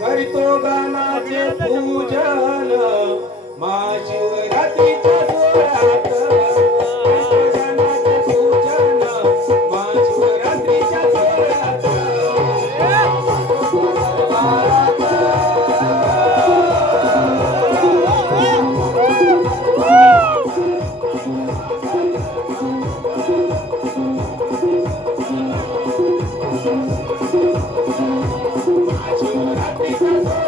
करतो गानाचे पूजन महाशिवरात्रीच्या सोहळ्यात गानाचे पूजन महाशिवरात्रीच्या सोहळ्यात महाशिवरात्रीच्या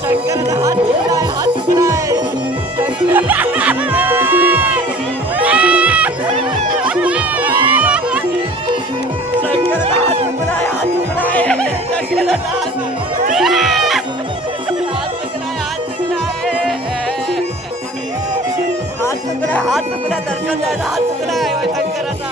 शंकराचा हात तुटलाय, हात तुटलाय. शंकराचा हात तुटलाय, हात तुटलाय. शंकराचा हात तुटलाय, हात तुटलाय. हात तुटलाय, हात तुटलाय. दर्शन द्यायला हात तुटलाय शंकराचा.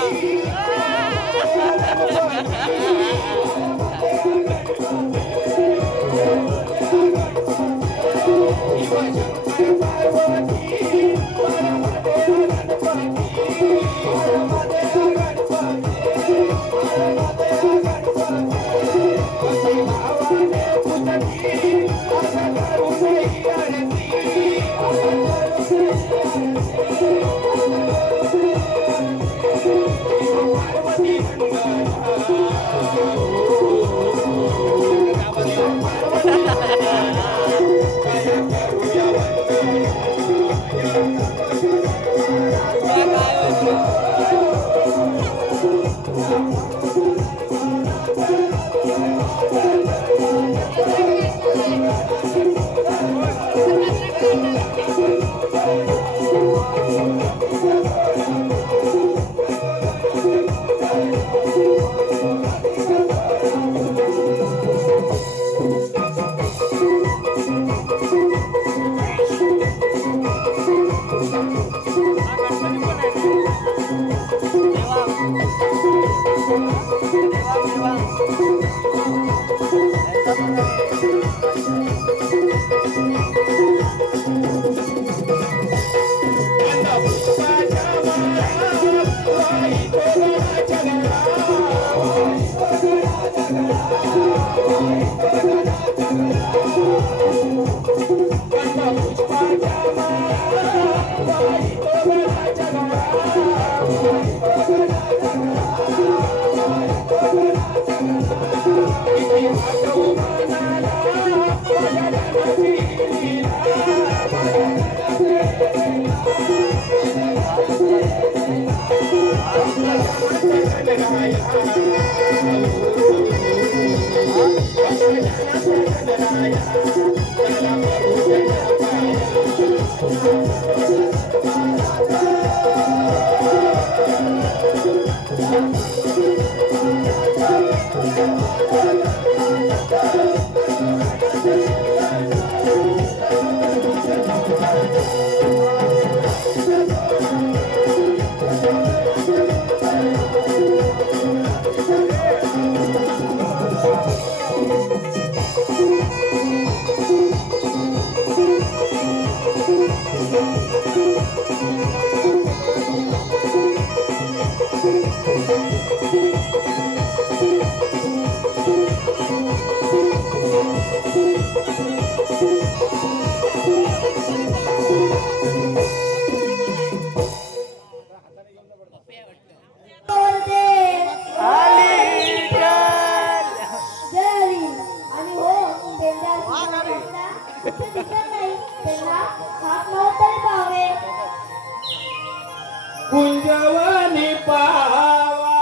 कुंजवनी पावा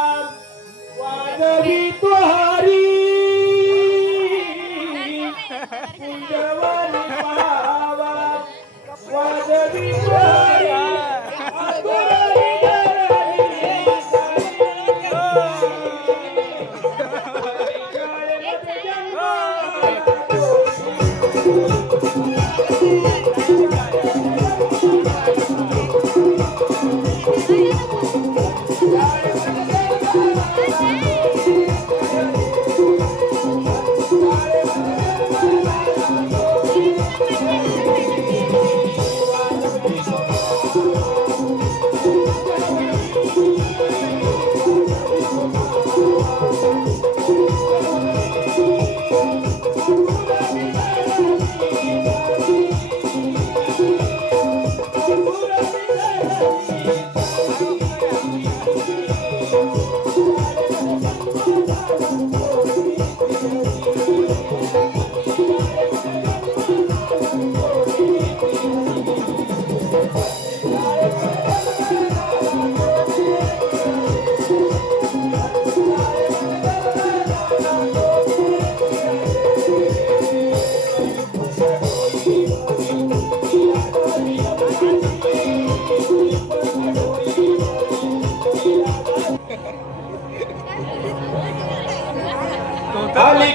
वाजवी तुहारी कुंजवनी पावा वाजवी तुहारी आतुरली धरणी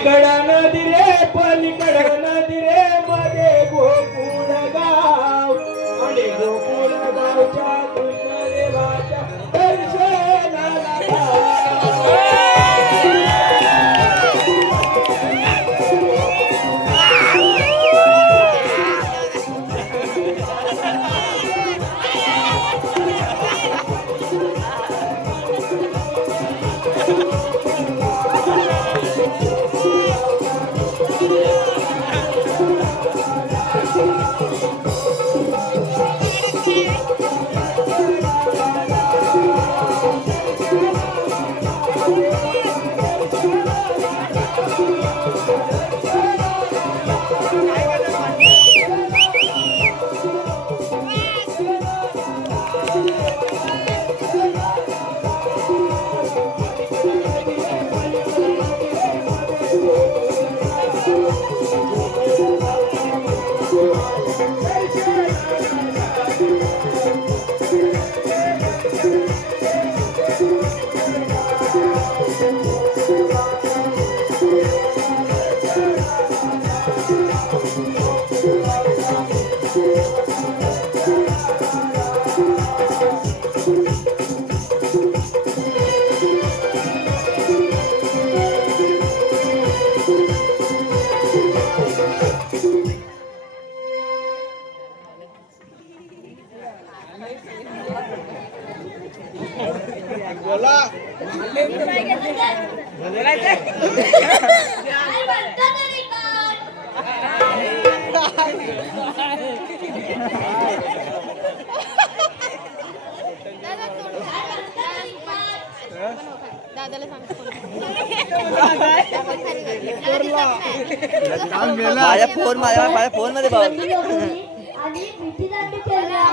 पलीकडं नदी रे पलीकडं नदी रे मध्ये गोकुळ गाव आणि गोकुळ गावच्या कृष्णदेवाच्या दर्शनाला जाऊ. माझ्या फोन मध्ये बघ. आणि मिठी दांडी खेळल्या.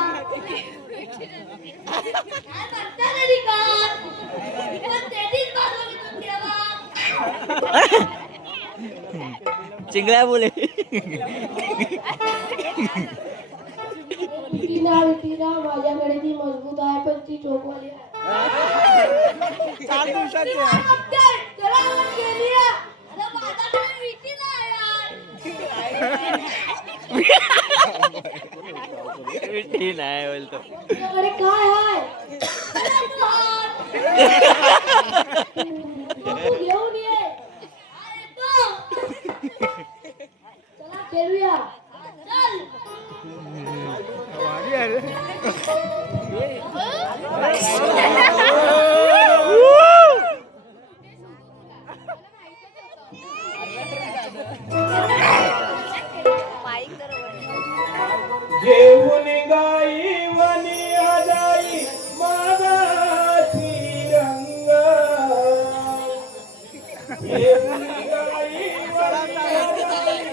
काय म्हणता तरी का? पण तेथीच बाजूला विकून ठेवा. चिंगळ्या बोले. विटीला माझ्याकडे ती मजबूत आहे पण ती चोखवाली आहे. चार दिवसाची चला आपण गेलीया. आता माझ्याकडे विटी नाही यार. ठीक आहे बोलतो. तुझ्याकडे काय आहे? तू घेऊन ये. अरे तो. चला खेळूया. चल. घेऊन गाई वनी आजाई मागाची रंग घेऊन गाई वनी आजाई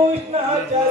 कृष्णाच्या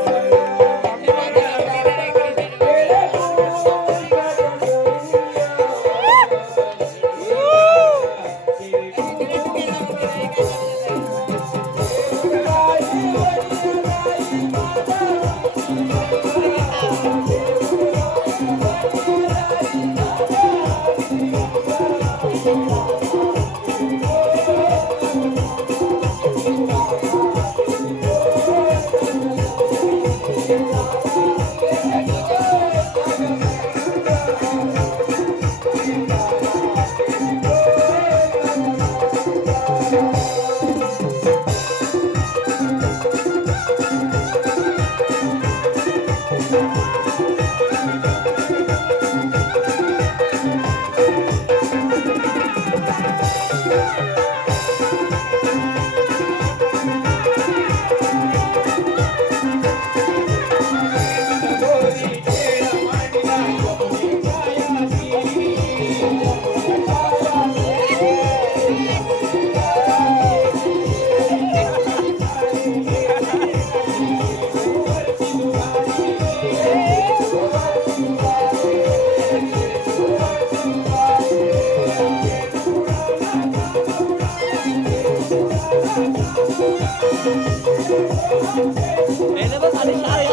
એને બસ આની સારી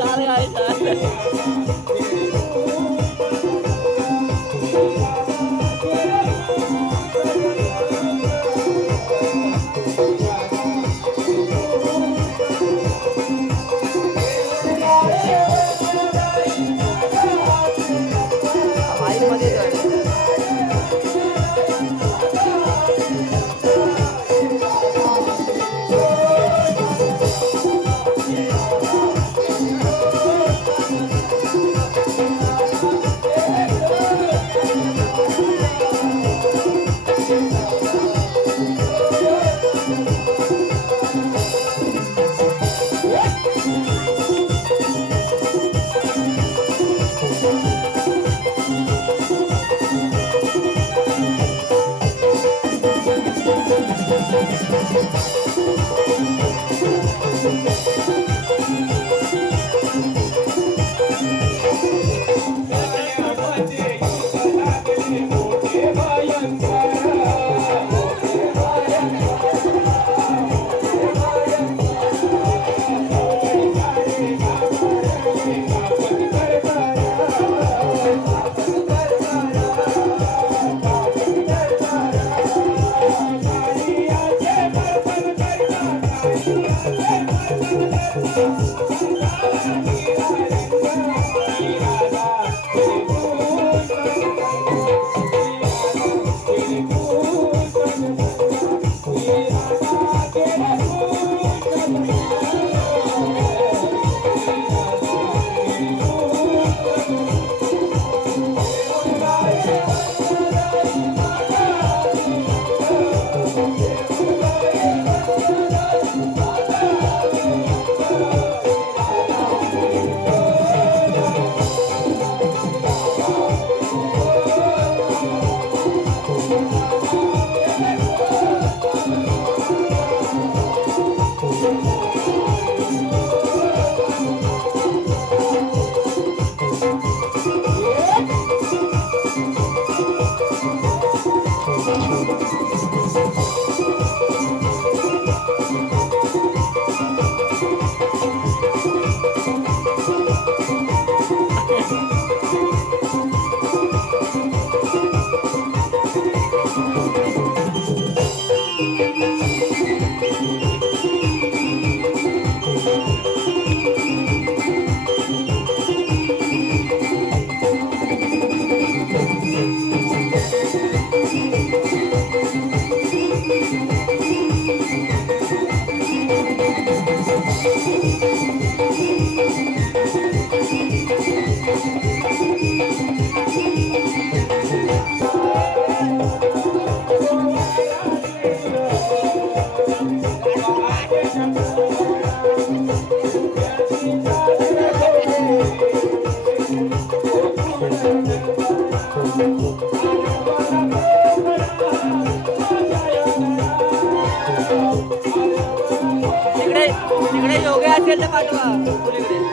સારી સારી तिकडे तिकडे योग्य असेल तर पाठवा मुलीकडे.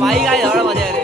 माई काय एवढा मजा रे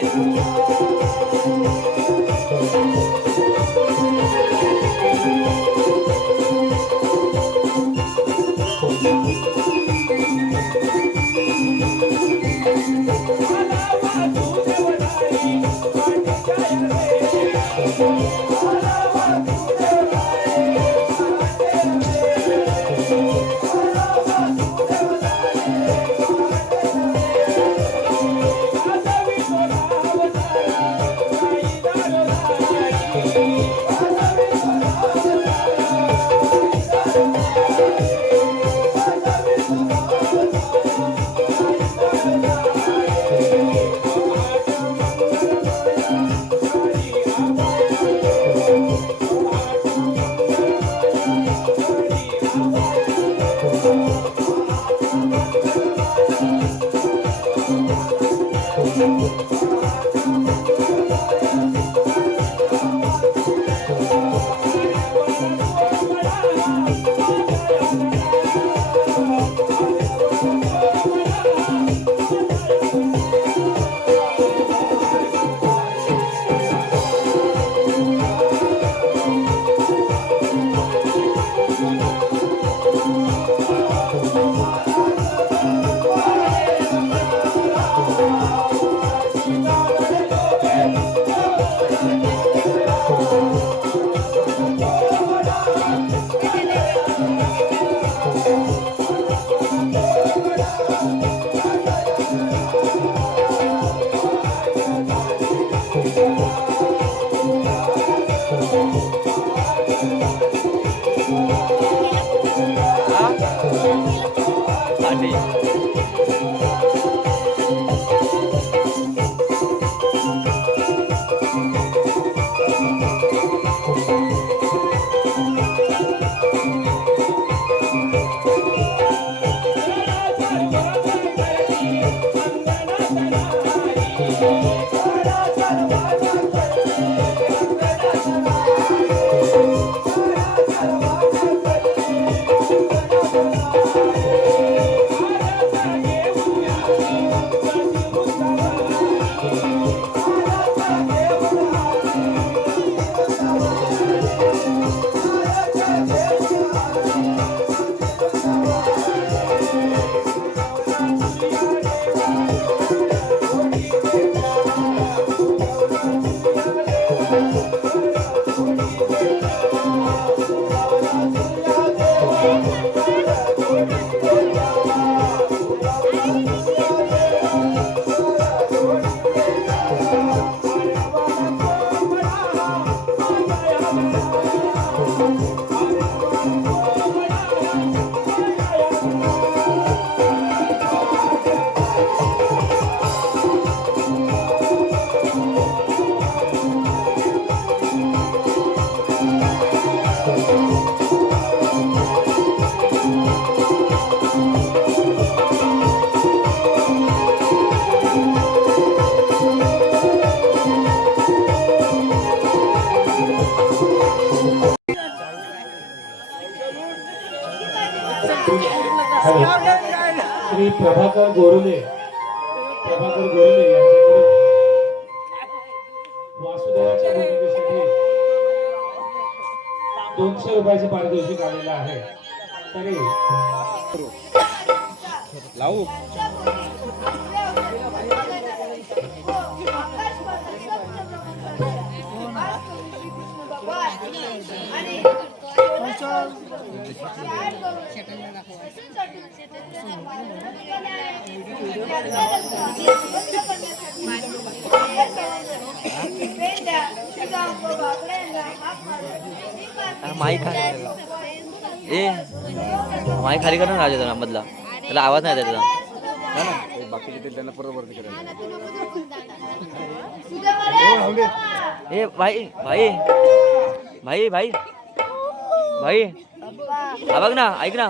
श्री प्रभाकर गोरुले यांच्याकडून वासुदेवाच्या भूमिकेसाठी 200 रुपयाचे पारितोषिक आलेलं आहे. तरी लावू माई खाली माई खाली कर ना राजा मधला त्याला आवाज नाही त्याचा बाकीचे त्यांना परत वरती करायला ए भाई भाई भाई भाई भाई हा बघ ना ऐक ना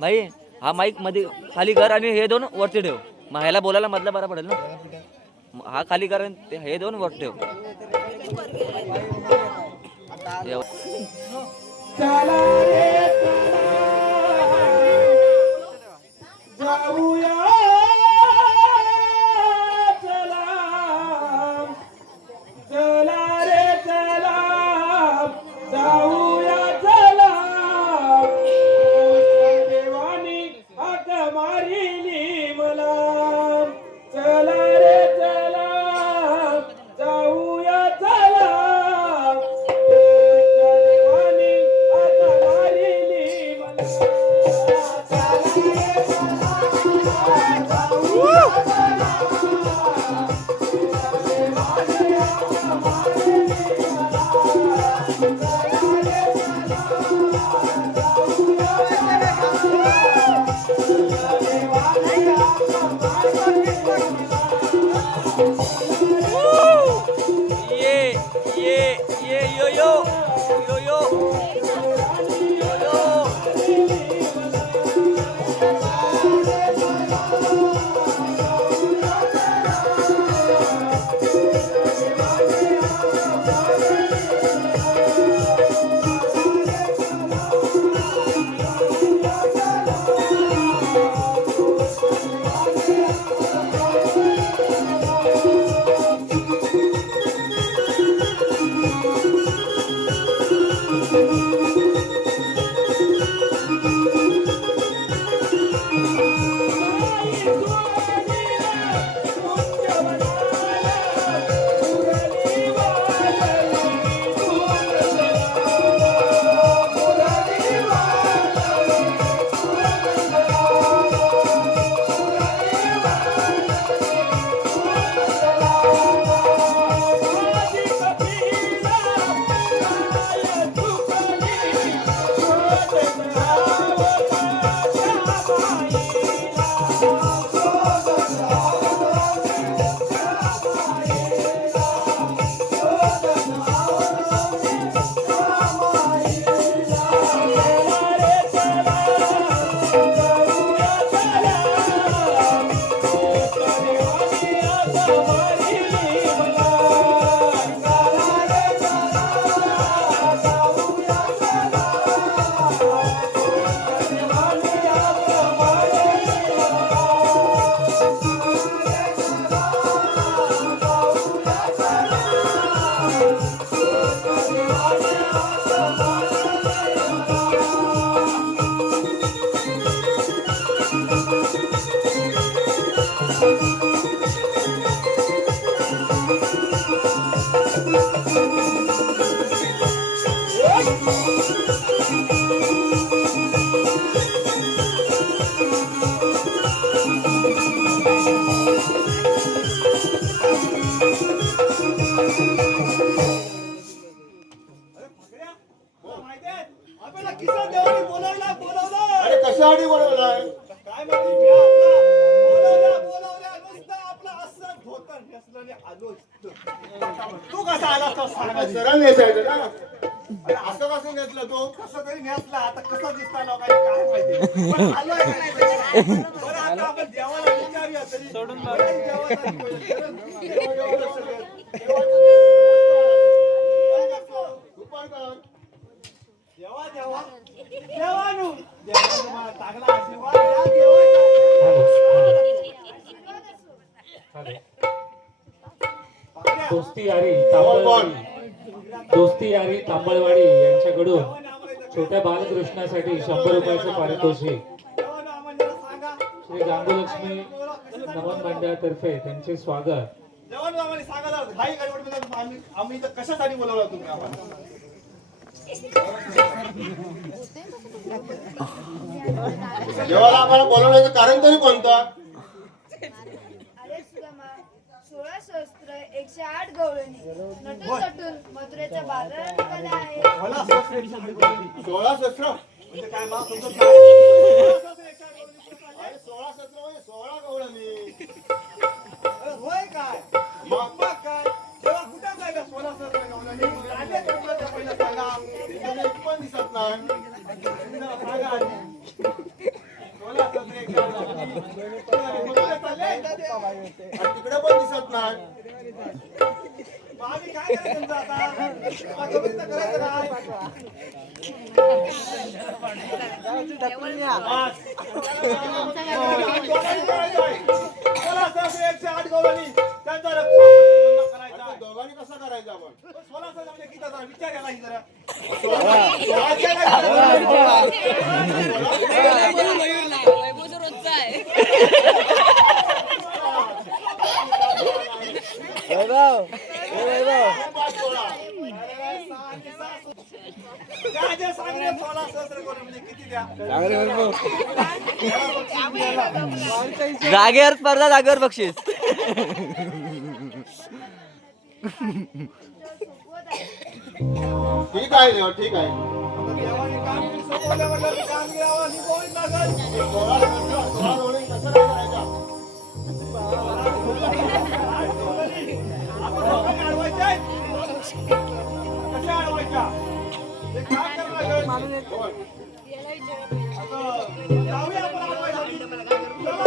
भाई हा माईक मध्ये खाली कर आणि हे दोन वरती ठेव मग ह्याला बोलायला मधला बरा पडेल ना हा खाली कर आणि हे दोन वर ठेव चला रे जाऊया चला चला रे चला जाऊया चला देवानी हाक मारिली मला चला रे चला जाऊया चला देवानी हाक मारिली मला यो यो यो यो अरे कशासाठी बोलवलाय काय माहिती बोलवल्या नुसतं आपलं असं धोतर नेसलं आणि आलो तू कसा आला तर सांगा सरळ नेसायचं ना अरे असं कसं नेसलं तो कसं तरी नेसला आता कसं दिसता लोकांना काय माहिती पण आलोय का नाही? बरं आता आपण देवाला विचारूया तरी सोडून देवा देवा देवानू देवानू मला चांगला आशीर्वाद द्या देवा दोस्ती यारी तांबळवाडी दोस्ती यारी तांबळवाडी यांच्याकडून छोट्या बालकृष्णासाठी 100 रुपयाचे पारितोषिक देवानू आम्हाला सांगा श्री गांगूलक्ष्मी नमन मंडळातर्फे त्यांचे स्वागत. देवानू आम्हाला सांगा जरा घाई गडबडमध्ये आम्ही इथं कशासाठी बोलावलं तुम्ही आम्हाला देवाला आम्हाला बोलवण्याचं कारण तरी कोणतं? अरे सुदामा, 16 सहस्त्र 108 गवळणी नटून नटून मथुरेच्या बाजारात निघाला आहे. मला सहस्र 108 16 शस्त्र म्हणजे काय मला तुमचं अरे 16 शस्त्र म्हणजे 16 गवळणी. होय काय मग काय तेव्हा कुठं काय का 16 सहस्र गवळणी आले तुमचं ते पहिलं सांगा त्याच्यात एक पण दिसत नाही. सांगा आधी. 16 सहस्र 108 गवळणी. मग कुठे चालले? आणि तिकडे पण दिसत नाही. मग आम्ही काय करायचं तुमचं आता तुम्ही तर करायचं नाही. सोळा सहस्र 108 गवळणी त्यांचा रक्षण करायचा आता दोघांनी कसं करायचं आपण? 16 सहस्र म्हणजे किती होणार? विचार याला ही जरा काय जे सांगितलं 16 सहस्र गवळणी म्हणजे किती द्या जागेवर स्पर्धा, जागेवर बक्षीस. सोपवत आहे. ठीक आहे देवा, ठीक आहे. देवाने कामगिरी सोपवलं म्हटलं कामगिरी आवा निभावावीच लागल. 16 शस्त्र, 16 गवळणी कसं काय करायचं? आपण लोकांना अडवायचे आहेत. कशा अडवायच्या एक काम करावं लागेल. आता जाऊया आपण अडवायसाठी. चला.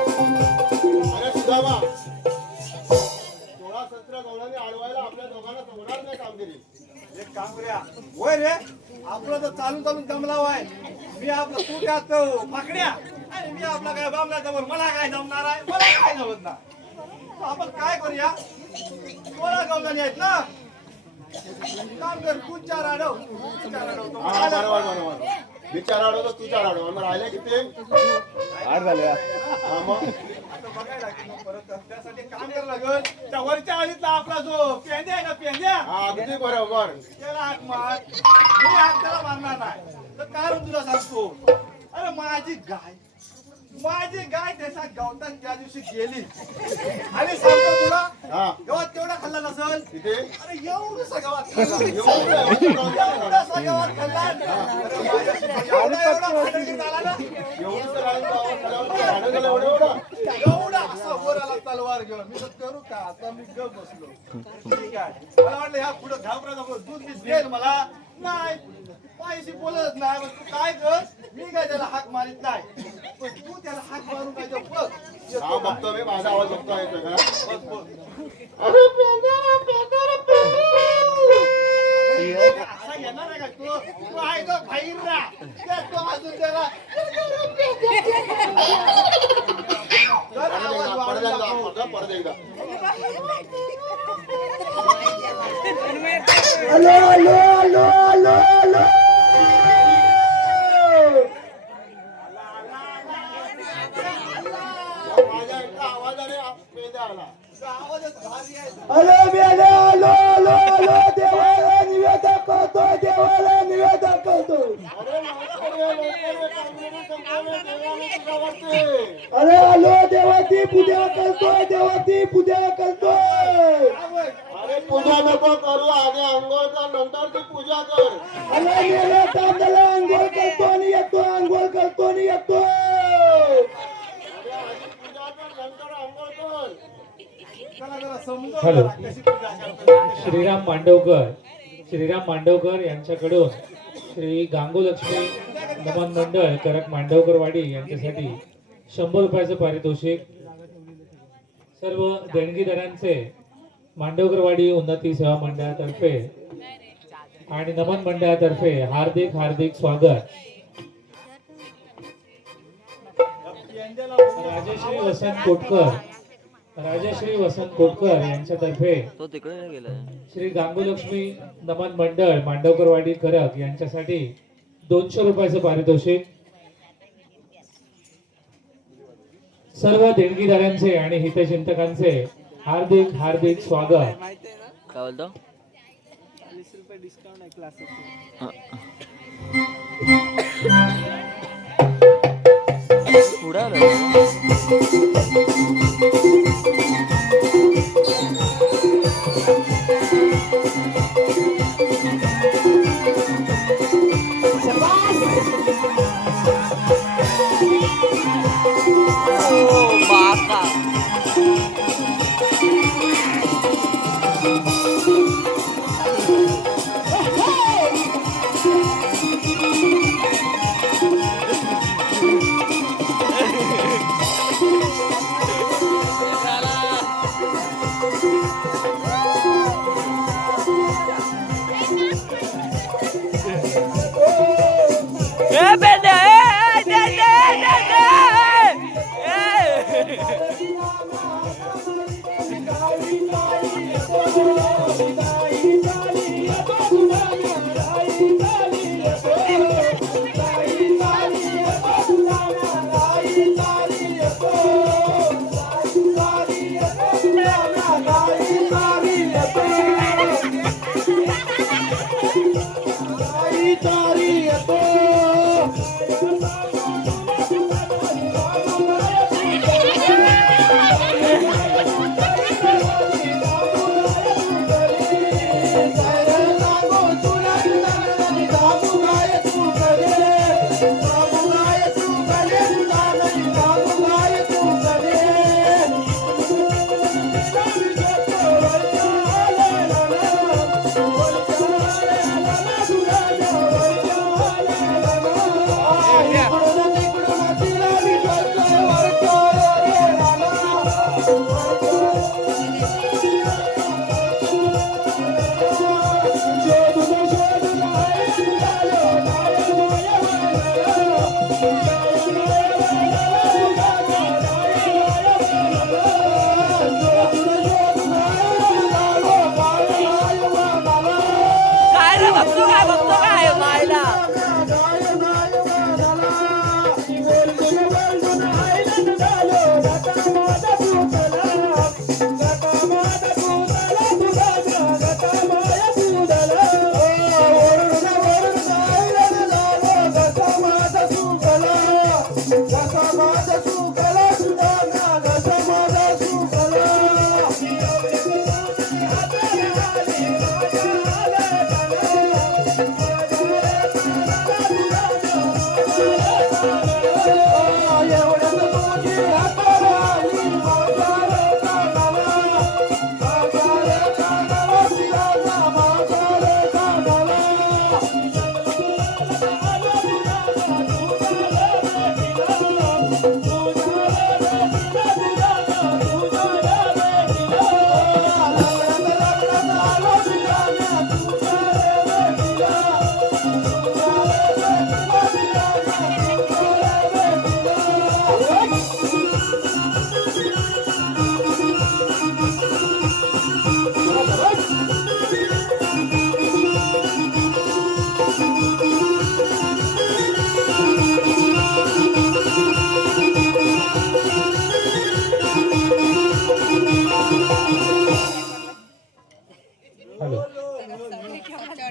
अरे सुदामा, 16 शस्त्र गवळणी अडवायला आपल्या दोघांना जमणार नाही कामगिरी. एक काम करूया होय रे आपलं तर चालून चालून जमलाव आहे मी आपलं तू त्यात फाकड्या आणि मी आपला काय बामला जमर मला काय जमणार आहे मला काय जमत ना आपण काय करूया 16 गवळणी आहेत ना काम कर तू 4 आडव तू 4 आडव तो हा, बरोबर बरोबर. मी 4 अडवतो, तू 4 अडव. मग राहिले किती? 8 झाले. हा मग आता बघायला लागेल मग परत त्यासाठी काम करावं लागेल त्या वरच्या आळीतला आपला जो पेंद्या आहे ना पेंद्या हा, अगदी बरोबर. त्याला हाक मार मी हाक त्याला मारणार नाही तर कारण तुला सांगतो अरे माझी गाय त्याच्या गवतात त्या दिवशी गेली आणि सांगतो तुला हा, गवत तेवढा खाल्ला नसल किती? अरे एवढंसा गवत खाल्ला एवढं गवत खाल्ला एवढा खाण्याची झाला ना तर राहिलं गावात खाल्यावर ते राहिलं गेलं एवढं एवढं. एवढा असा वर आला तलवार घेऊन मी तर करू का आता मी गप बसलो ठीक आहे मला वाटलं ह्या पुढे घाबरा नको दूध बीज देईल मला नाही पायशी बोलत नाही मग तू काय कर मी काय त्याला हाक मारित नाही पण तू त्याला हाक मारून काय बघ हा, येतो का? बघतो मी. माझा आवाज बघतो आहे का? बघ, बघ. असा येणार आहे का तू आहे तो बाहेर तो अजून त्याला जर आवाज वाढून दाखव. परत एकदा. माझ्या एका आवाजाने पेंद्या आला. तुझा आवाजच भारी आहे अरे माझ्याकडे लवकर ये, कामगिरी संपवली, देवाने तुझा वाटते. अरे आलो देवाची पूजा करतोय देवाची पूजा करतोय अरे पूजा नको करू, आधी अंघोळ कर, नंतर ती पूजा कर. अरे मेल्या तांदळा अंघोळ करतो आणि येतो अंघोळ करतो आणि येतो अरे आधी पूजा कर, नंतर अंघोळ कर. चला जरा समजून हॅलो. जरा कशी पूजा करतात. श्रीराम मांडवकर यांच्याकडून श्री गांगोलक्ष्मी नमन मंडळ करक मांडवकरवाडी यांच्यासाठी 100 रुपयाचं पारितोषिक. सर्व देणगीदारांचे मांडवकरवाडी उन्नती सेवा मंडळातर्फे आणि नमन मंडळातर्फे हार्दिक हार्दिक स्वागत. राजश्री वसंत कोटकर यांच्यातर्फे तो तिकडे गेलाय. श्री गांगोलक्ष्मी नमन मंडळ मांडवकरवाडी करक यांच्यासाठी 200 रुपयाचं पारितोषिक. सर्व देणगीदारांचे आणि हितचिंतकांचे हार्दिक हार्दिक स्वागत. काय बोलतो पुढे आलं. बाका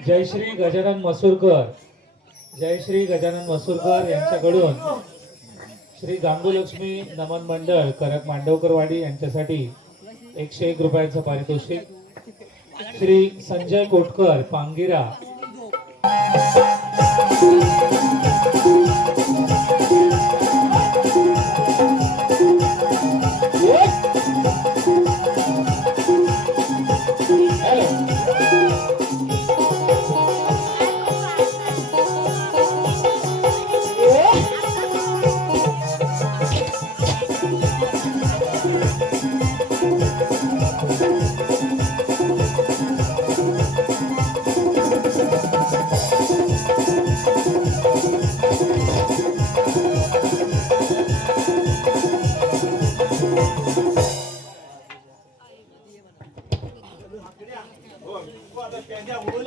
जयश्री गजानन मसूरकर यांच्याकडून श्री गांगोलक्ष्मी नमन मंडळ करक मांडवकरवाडी यांच्यासाठी 101 रुपयाचं पारितोषिक. श्री संजय कोटकर पांगिरा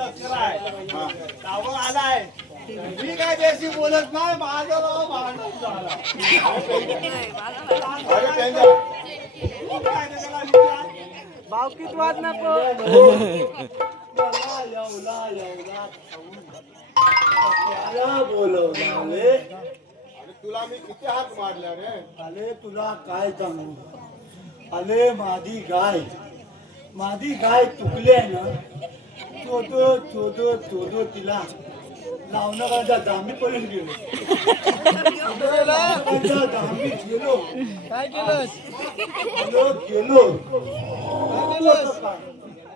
लष्कर आहे डावं आलाय मी काय देशी बोलत नाही माझं नाव भांडण झालं अरे त्यांच्या तू काय ते त्याला विचार. बावकीत वाद नको बोलवलं रे. अरे तुला मी किती हात मारल्या रे अरे तुला काय सांगू अरे माझी गाय चुकली आहे ना चोदो तिला लावणारा दामी पडून गेलो दामी गेलो काय गेलो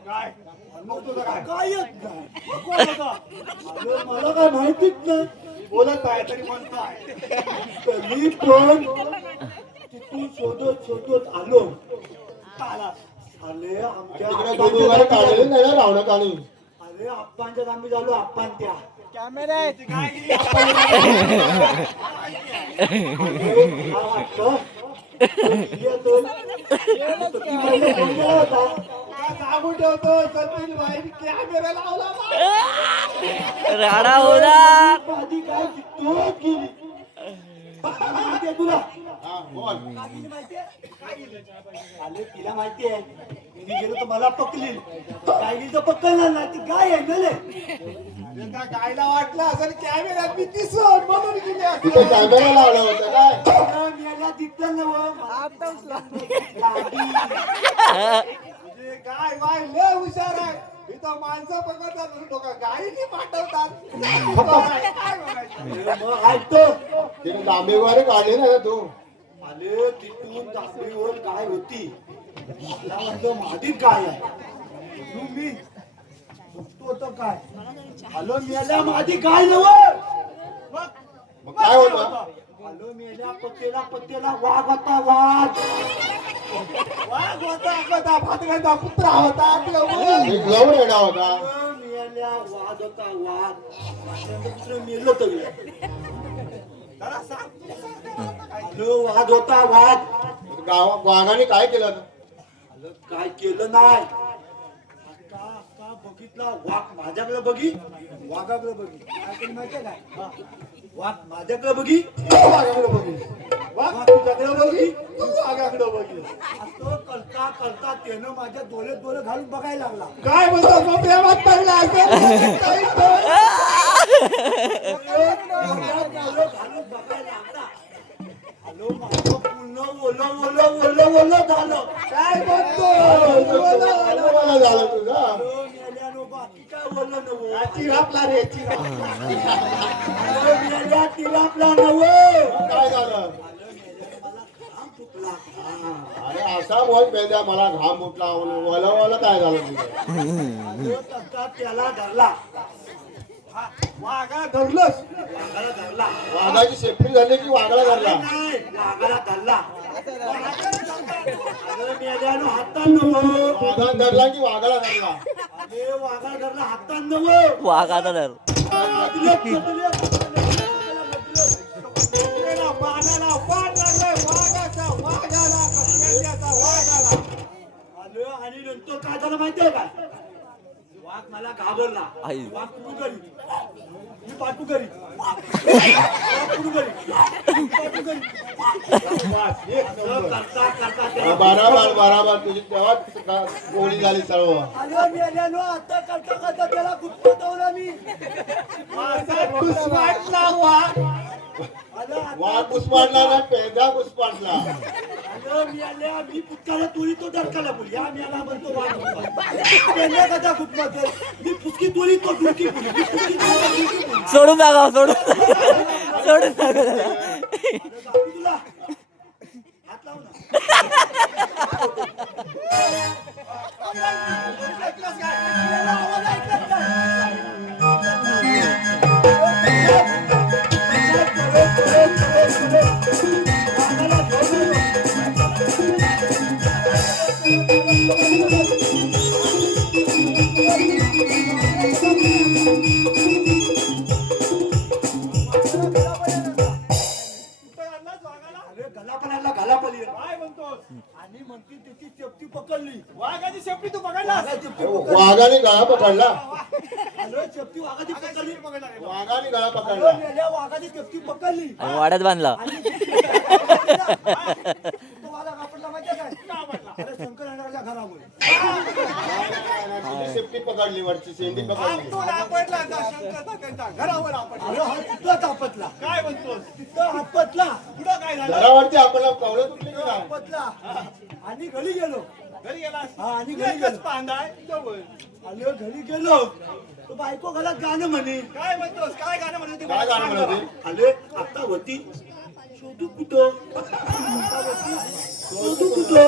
काय मग तुझं काय कायच नाही अरे मला काय माहितीच नाही बोलत आहे तरी म्हणताय मी पण तिथून शोधत आलो आला अरे आमच्या तिकडे दूध वगैरे काढलेली नाही ना रावणात आणि अरे आप्पांच्या गावी झालो आप्पान त्या ती काय गेली? सांगून ठेवतो सचिन भाई कॅमेरा लावला बा. राडा होला माझी काय तो गेली माहितीये तुला हा बोल आले तिला माहिती आहे मी गेलो तर मला पकडली काय गेली तर पकडणार नाही ती गाय आहे ना रे एका गायला वाटलं असेल कॅमेऱ्यात मी दिसत म्हणून गेली असेल. तिथे कॅमेरा लावला होता काय मेला दिसलं ना म्हणजे गाय वाय लय हुशार आहे इथं माणसं पकडतात म्हणून लोक गायीनी पाठवतात काय म्हणायचं मग ऐकतो तिने लांबी वगैरे काढली नाही ना तू आले तिथून दाखलीवर गाय होती मला म्हणतो माझी गाय आहे तुम्ही बघतो तर काय आलो मेल्या माझी गाय नव्हतं मग काय होतं आलो मेल्या पत्तेला वाघ होता वाघ वाघ होता कदा भातगंधा कुत्रा होता एक गौर येणार होता आलो मेल्या वाघ होता वाघ माझ्यानंतर दुसरं मेलं तरी जरा सांग आलो वाघ होता वाघ वाघाने काय केलं आलं काय केलं नाही का बघितला वाघ माझ्याकडे बघी वाघाकडे बघी काय केलं माहितीये काय वाघ माझ्याकडे बघी वाघाकडे बघी वाघ तुझ्याकडे बघी तू वाघाकडे बघी असं करता त्यानं माझ्या डोळे घालून बघायला लागला काय म्हणतो मग प्रेमात पडला असेल काही तर. डोळे घालून बघायला लागला आलो माझं पूर्ण ओलं झालं काय म्हणतो मला झालं तुझं आलो मेल्यानो बाकी काय ओलं नव्हतं चिरापला रे चिराप आलो मेल्या तिला आपला नव्हतं काय झालं अरे असा बोल पेद्या मला घाम उठला वला काय झालं तुझं त्याला धरला वाघा धरलंस वाघाला धरला वाघाची सेफ्टी झाली की वाघाला धरला नाही वाघाला धरला मेल्यानो हातात नव्हतं वाघाला धरला की वाघाला धरला अरे वाघाला धरला हातात नव्हतं वाघ आता धर त्याला बाणाला बाण लागलाय वाघाचा वाघाला कसल्याचा वाघाला आलो आणि नंतर काय झालं माहितीये का वाघ मला घाबरला आई. वाघ कुठू करी मी पाठू करी करता बराबर तुझी तेव्हा गोळी झाली सर्व आलो मी आल्यानो आता करता त्याला गुप्तवला मी असा घुसवाटला वाघ आलो वाघ पुष्पाटला ना पेद्या पुष्पाटला आलो मी आल्या मी पुतकाला तोडी तो डरकाला बोल या मी आला म्हणतो वाघ कदा गुप्त मी पुतकी तोडी तो डुकी बोली मी पुतकी तोडी डुकी बोली सोडून टाका सोडून टाका त्याला. तुला हात लाव ना ऐकलंस काय? त्याला आवाज ऐकत नाही. कुठं आणलास वाघाला? अरे गलापणाला घालापली काय म्हणतोस आणि म्हणती त्याची चेपटी पकडली वाघाची शेपटी तू पकडलास चेपटी पकडली वाघाने गळा पकडला आलो चपटी वाघाची पकडली वाघाने गळा आलो पकडला मेल्या वाघाची चपटी पकडली आणि वाड्यात बांधला. तो वाघ आपटला माहिती काय अरे शंकर हंडाच्या घरामुळे तुझी शेपटी पकडली वरची शेंडी पकडली तो आपटला त्या शंकरचा घरावर आपटला. अरे हा तिथलाच आपटला काय म्हणतोस तिथं आपटला पुढं काय झालं घरावरती आपल्याला कवळं तुटली की नाही आपटला आणि घरी गेलो घरी गेलास हा, आणि घरी एकच गेलो. पांदाय जवळ आलो घरी गेलो तो बायको घरात गाणं म्हणे काय म्हणतोस काय गाणं म्हणत होती? काय गाणं म्हणत होती? आले आता होती शोधू कुठं शोधू कुठं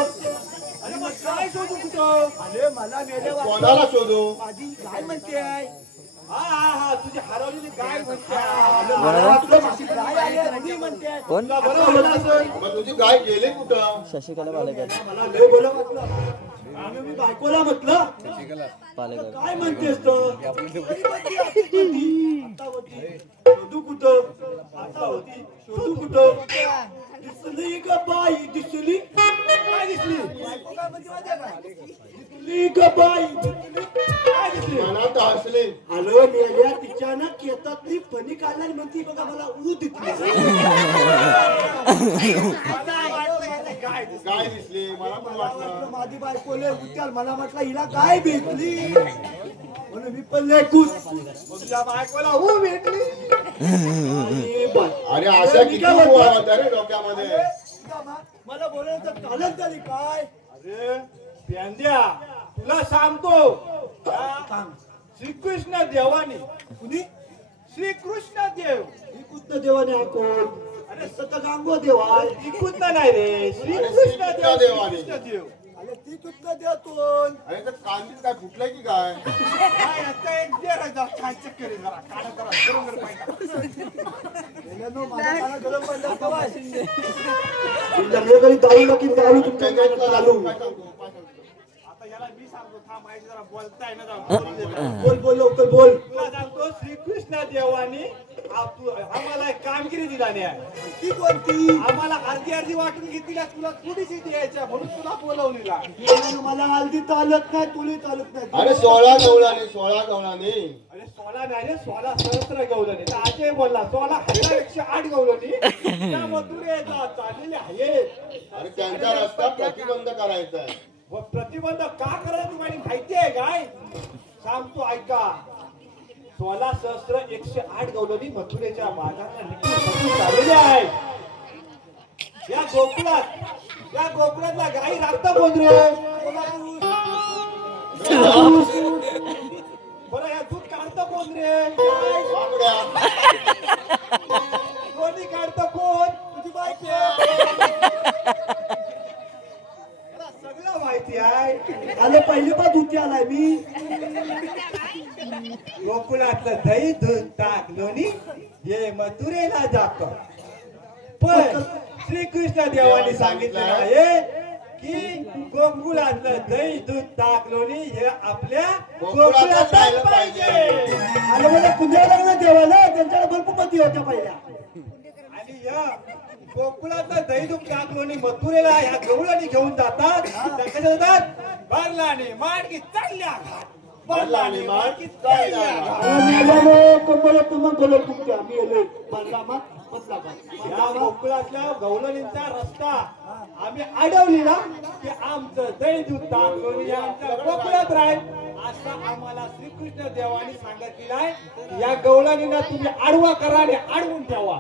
अरे मग काय शोधू कुठं? आले मला मेले कोणाला शोधू माझी काय म्हणते आहे हा हा हा तुझी हरवलेली गाय म्हणते. आलं मला वाटलं माझी गाय आहे, रणी म्हणते आहे. कोण? तुला बरोबर होत असेल. मग तुझी गाय गेली कुठं शशिकला पालेकर. मला लय बोला म्हटलं आणि मी बायकोला म्हटलं पालेकर. काय म्हणतेस तर तरी म्हणते, आता होती शोधू कुठं आता होती शोधू कुठं दिसली का बाई दिसली काय दिसली? बायको काय म्हणते माहिती आहे का? दिसली का बाई दिसली काय दिसली? मनात हसली आलो मेल्या तिच्यानं केतातली फणी काढल्याने म्हणती बघा मला ऊ दिसली मला वाटलं की गाय दिसली. गाय दिसली मला पण वाटलं म्हटलं, माझी बायकोले उच्चार मला म्हटलं हिला काय भेटली म्हणून मी पण लय खुश मग तुझ्या बायकोला हो भेटली. आणि बस. अरे अशा किती बुवा होत्या रे डोक्यामध्ये मला बोलायचं चालत झाली काय अरे प्यांद्या तुला सांगतो त्या श्रीकृष्ण देवाने कुणी श्रीकृष्ण देव ही कुठं देवाने हा कोण अरे सत गांगो देव आहे श्रीकृष्ण नाही रे श्रीकृष्ण देव देवाने. श्रीकृष्ण देव अरे ती कुठं देवतोन अरे तर कांदीत काय फुटलंय की काय काय आता एक दे रे जा, काय चक्कर आहे जरा काढा जरा गरम गरम पाणी. गेल्यानो माझा काना गरम पडला कवाय लग्न घरी दारू नकी दारू तुमच्या घरात चालू काय सांगतो? काय सांगतो? आता याला मी सांगतो थांब माहिती जरा बोलताय ना जरा बोलू दे जरा. बोल बोल लवकर बोल तुला सांगतो श्रीकृष्ण देवाने आम्हाला एक कामगिरी दिलानी आहे. ती कोणती आम्हाला अर्धी अर्धी वाटून घेतली तुला थोडीशी द्यायच्या म्हणून तुला बोलवलेला. मला हल्दी चालत नाही तुली चालत नाही अरे 16 गवळाने 16 गवळाने अरे 16 नाही रे 16 सहस्त्र गवलनी तर अजय बोलला 16,108 गवलनी त्या मथुरेला चाललेले आहेत. अरे त्यांचा रस्ता प्रतिबंध करायचा आहे व प्रतिबंध का करायला तुम्हाला माहिती आहे काय सांगतो ऐका 16,108 गवलनी मथुरेच्या बाजाराला चाललेले आहे. या गोकुळातला गाई राखता कोण रे बरं या दूध काढतं कोण रे बापड्या. कोणी काढतं कोण तुझी बायको मला सगळं माहिती आहे. आले पहिली पाच धुती आलाय मी गोकुळातलं दही दूध ताक लोणी हे मथुरेला जात पण श्रीकृष्ण देवाने सांगितलं आहे की गोकुळातलं दही दूध ताक लोणी हे आपल्या गोकुळात पाहिजे. आले मला कुंद्या लागलं देवाला त्यांच्याकडे भरपूर पती होत्या पहिल्या आणि या गोकुळातलं दही दूध ताक लोणी मथुरेला ह्या गवळणी घेऊन जातात त्या कशा जातात बारलाने माडकी चालल्या बारलाने माडकी चालल्या या गोकुळातल्या गवळणींचा रस्ता आम्ही अडवलेला की आमचं दही दूध ताक लोणी आमच्या गोकुळात राहील असं आम्हाला श्रीकृष्ण देवाने सांगितलेलं आहे. या गवळणींना तुम्ही आडवा करा आणि अडवून ठेवा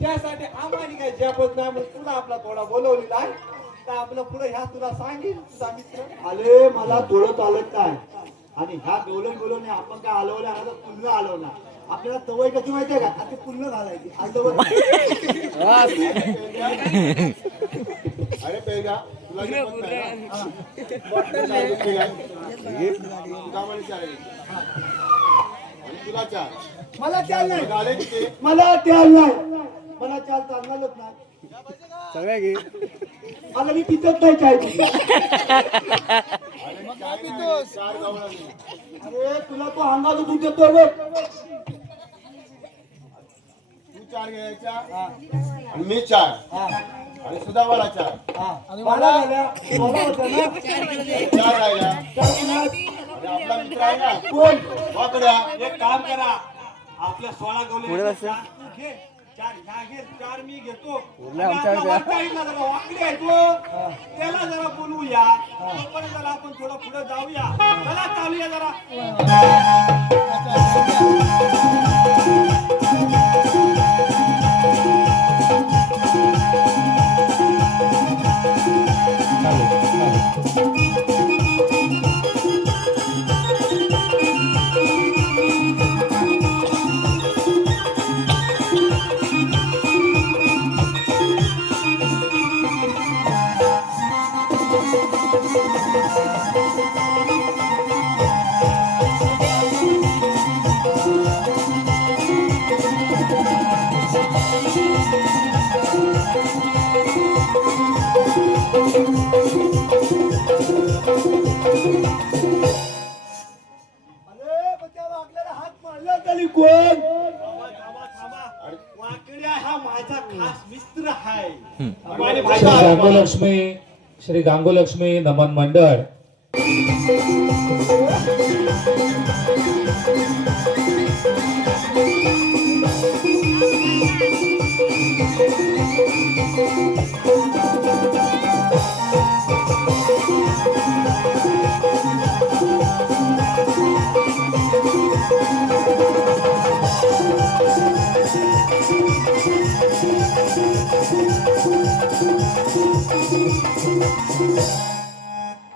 त्यासाठी आम्हाला काय जपत नाही म्हणून तुला आपला थोडा बोलवलेला आहे तर आपलं पुढे ह्या तुला सांगितलं आले मला थोडं चालत नाही आणि ह्या बोलवणे आपण काय हलवलं आता पुन्हा हलवणार आपल्याला तवय कशी माहितीये का आता पुन्हा घालायची अरे पेगा तुला जमत नाही ना? तुला म्हणे 4 आणि तुला 4 मला चाल नाही झाले किती मला चाल नाही मला चाल चालणारच नाही मला मी पितच नाही चाय अरे 4 गवळाने अरे तुला तो अंगाला दूध देतोय बघ तू 4 घ्यायचा आणि मी 4 आणि सुधावाला 4 मला झाल्या मला होत्या ना 4 राहिला चार पुन्हा. आणि आपला मित्र आहे ना कोण वाकड्या. एक काम करा आपल्या 16 पुढे गवले बस. 4 तू घे 4 ह्या घे 4 मी घेतो आणि आपला वरकाईला जरा वाकडी आहे तो त्याला जरा बोलवूया तोपर्यंत जरा आपण थोडं पुढे जाऊया चला चालूया जरा अरे पण त्या वाकड्याला हात मारला तरी कोण थांबा वाकड्या हा माझा खास मित्र आहे श्री आणि भाषा गांगोलक्ष्मी श्री गांगोलक्ष्मी नमन मंडळ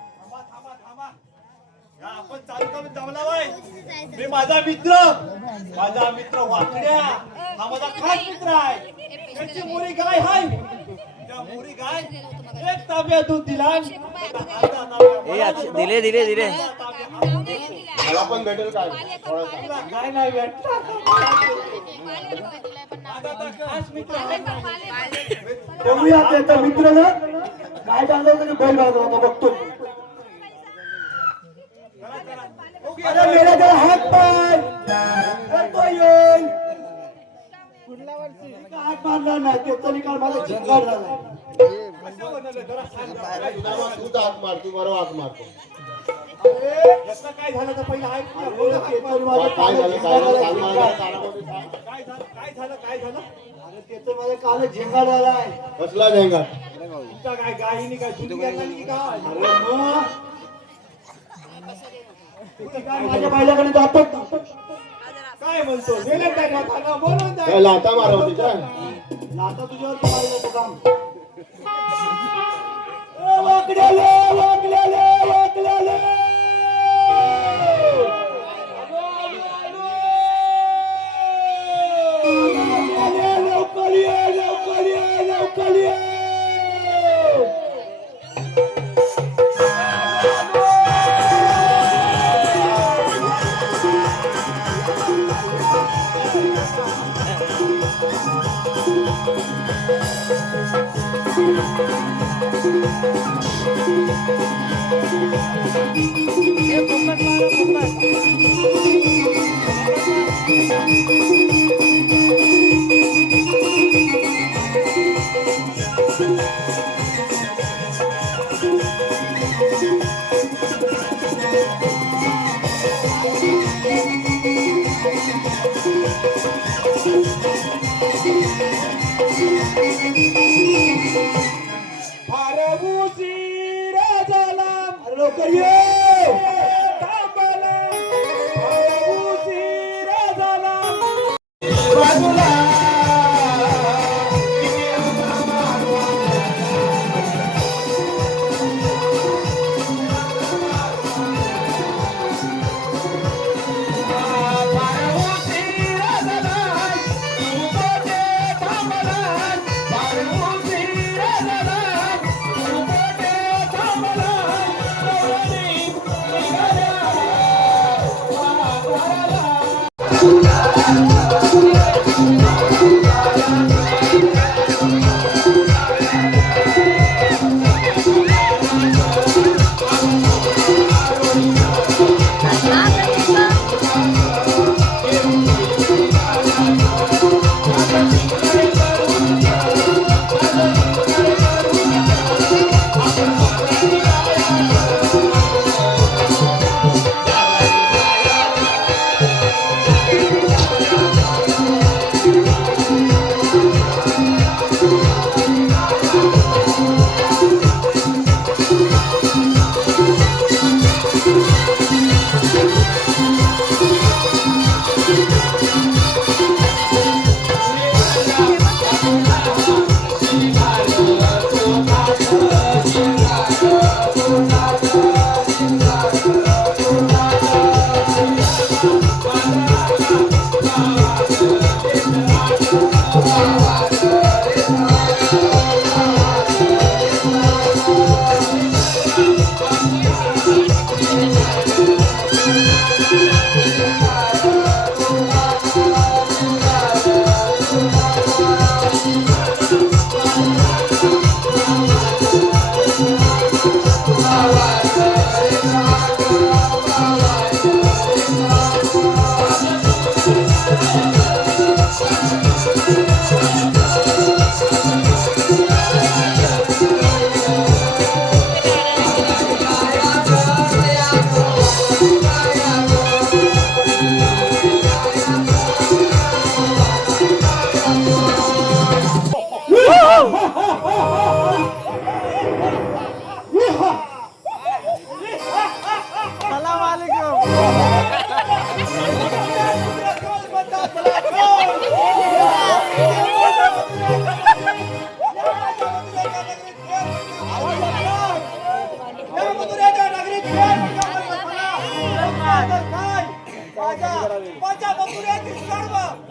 थांबा या आपण चालू करून जमला बाय मी माझा मित्र वाकड्या हा माझा खास मित्र आहे त्याची मोरी गाय हाय त्या मोरी गाय एक ताब्या दूध दिला ए अच्छा, दिले दिले दिले मला पण भेटेल काय थोडासा. काय नाही भेटला माझा खास मित्र आहे. बघूया त्याचा मित्र ना काय बांधव तरी बैल बांधव आता बघतो अरे मेरा जरा हात पाय तो येईल हात मारला नाही त्याचा निकाल माझा झिंगार झाला तूच हात मार तू बरोबर हात मारतो. याचं काय झालं तर पहिलं आहे काय झालं सांग मला, कानामध्ये सांग. काय झालं अरे त्याचं माझ्या काल झिंगार झालाय कसला झेंगा तुमच्या काय गायीने काय दुधी घातली की काय अरे मग तुझं काय माझ्या बायलाकडे जातात ना काय म्हणतो गेले काय खाना बोलून काय जाय लाथा मारवतीस रे? आता तुझ्यावर पाहिलं काम वाकड्याले वाकड्याले वाकड्याले लवकर ये लवकर ये लवकर ये अरे लवकर ये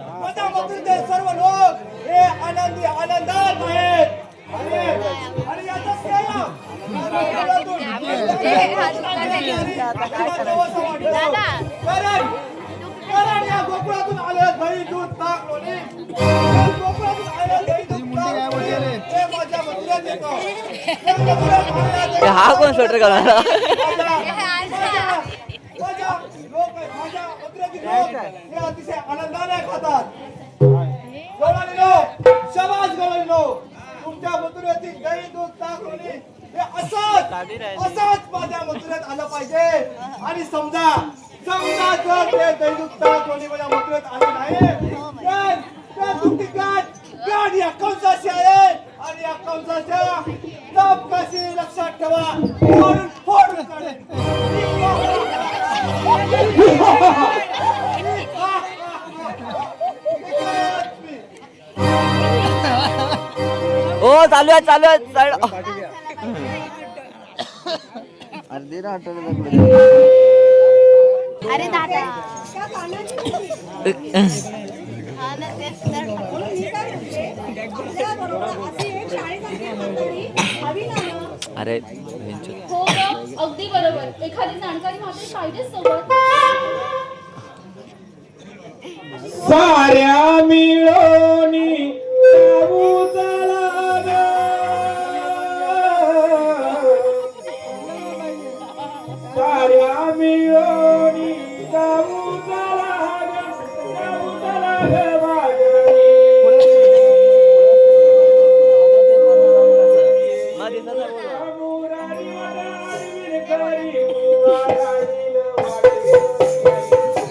सर्व लोक हे आनंदी आनंदात आहेत आणि याचा कारण या गोकुळातून आले दही दूध ताक लोणी गोकुळातून आले दही दूध ताक लोणी हे माझ्या मथुरेत येतो हा कोण स्वेटर घालणार माझ्या मथुरेतील लोक हे अतिशय आनंदाने खातात गवळणीनो शाबास गवळणीनो तुमच्या मथुरेतील दही दूध ताक लोणी हे असंच माझ्या मथुरेत आलं पाहिजे आणि समजा जर ते दही दूध ताक लोणी माझ्या मथुरेत आलं नाही तर तुमची गाठ या कंसाची आहे आणि या कंसाच्या तपकाशी लक्षात ठेवा फोडून काढेन हो चालू आहे अरे दादा अरे हो ग, अगदी बरोबर. एखादी जाणकारी मात्र पाहिजेच सोबत. साऱ्या मिळोनी जाऊ चला ग. साऱ्या मिळोनी जाऊ चला ग वाजवी. मुरारी वरारी विरकरी मुरारी वाजवी.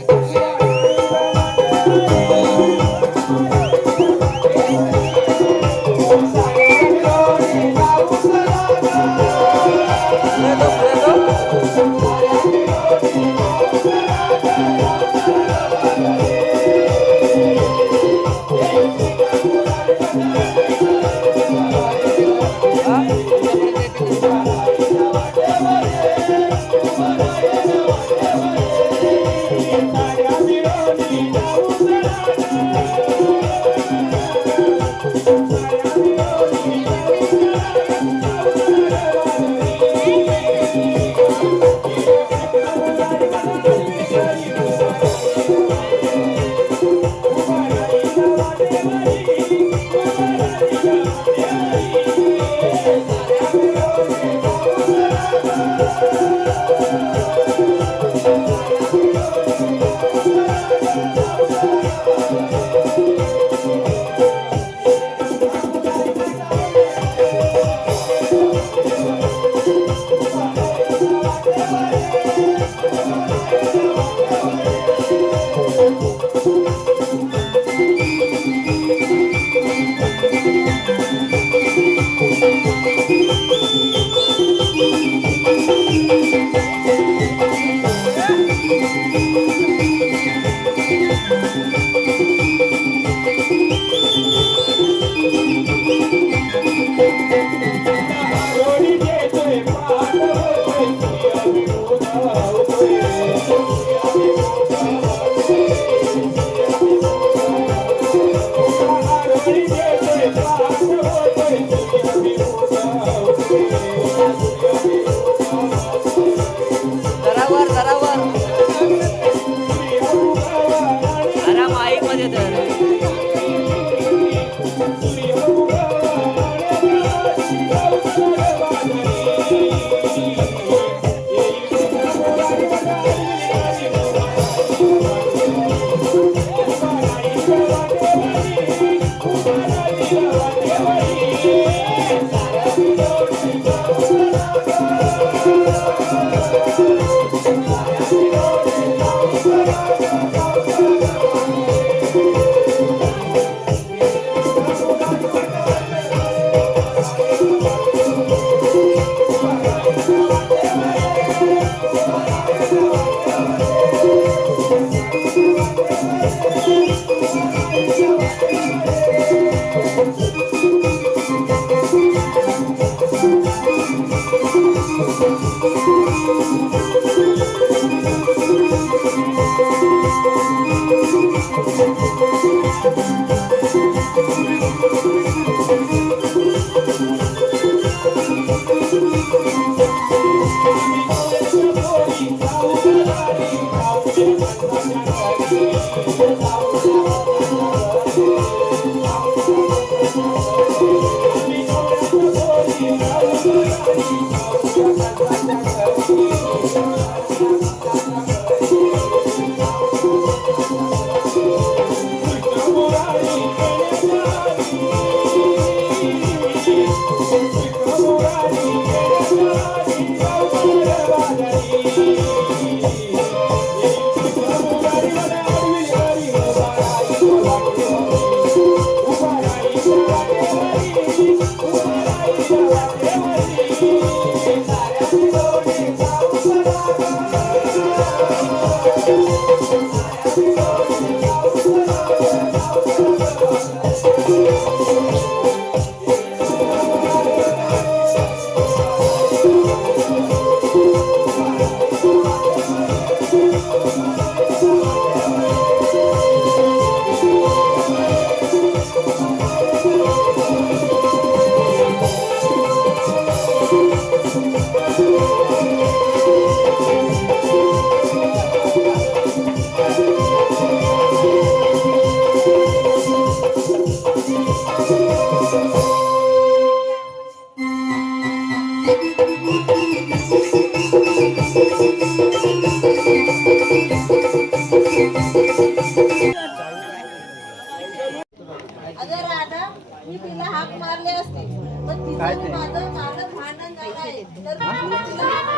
अगं राधा, मी तिला हाक मारले असते पण तिचं आणि माझं कालच भांडण झालंय तर मी तिला हाक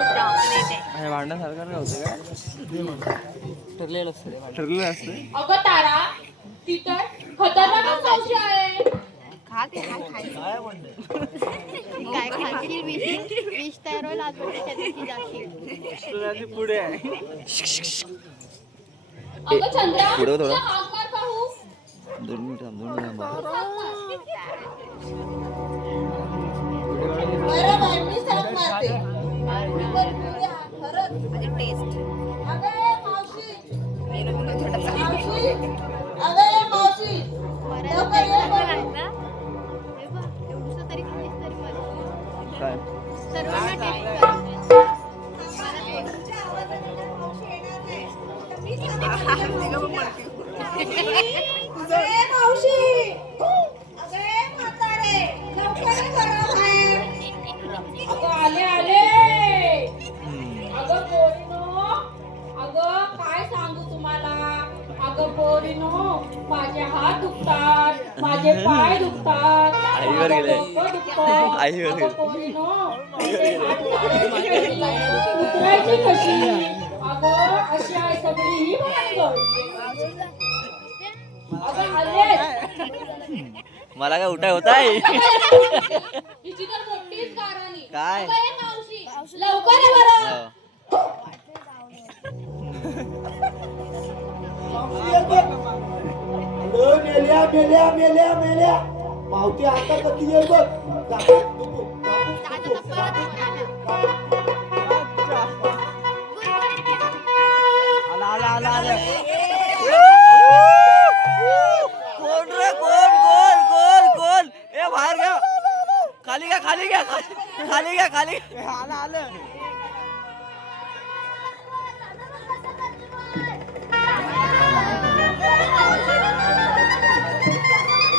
मारले. भांडणासारखं नाही होतं काय ठरलेलं असतं अगं तारा ती तर खतरनाक मावशी आहे. विष तयार होईल आज त्याच्या दिवशी जाशील. पुढे अगं चंद्रा पुढं थोडं. तुला हाक मार पाहू. 2 मिनिटं बरं बाई, मी हाक मारते. मी पण तुझी हाक खरंच. अगं ए मावशी, मावशी, अगं ए मावशी, लवकर ये बरं. एवढंसं तरी खालीस तरी बरं. काय सर्वांना टेस्ट करा. तुमच्या आवाजाने ना मावशी येणार नाही. तर मी सांगते अगं ए मावशी, अगं ए म्हातारे, लवकर ये बरं बाहेर. अगं आले आले. अगं पोरीनो, अगं काय सांगू तुम्हाला. अगं पोरीनो, माझे हात दुखतात, माझे पाय दुखतात, आईवर माझं गेलंय. डोकं दुखतं. आईवर अगं गेलंय. पोरीनो, माझे हात दुखायचे कशी, उतरायची कशी. अगं अशी आहे सगळी ही भानगड. अगं आले. मला काय उठाय होत आहे हिची तर मोठीच गाराणी. काय? अगं ये मावशी, लवकर ये बरं. मेल्या मेल्या मेल्या मेल्या मावती आता कधी येईल बघ. कोण रे कोण कोण कोण कोण ए बाहेर घ्या खाली घ्या खाली घ्या खाली घ्या खाली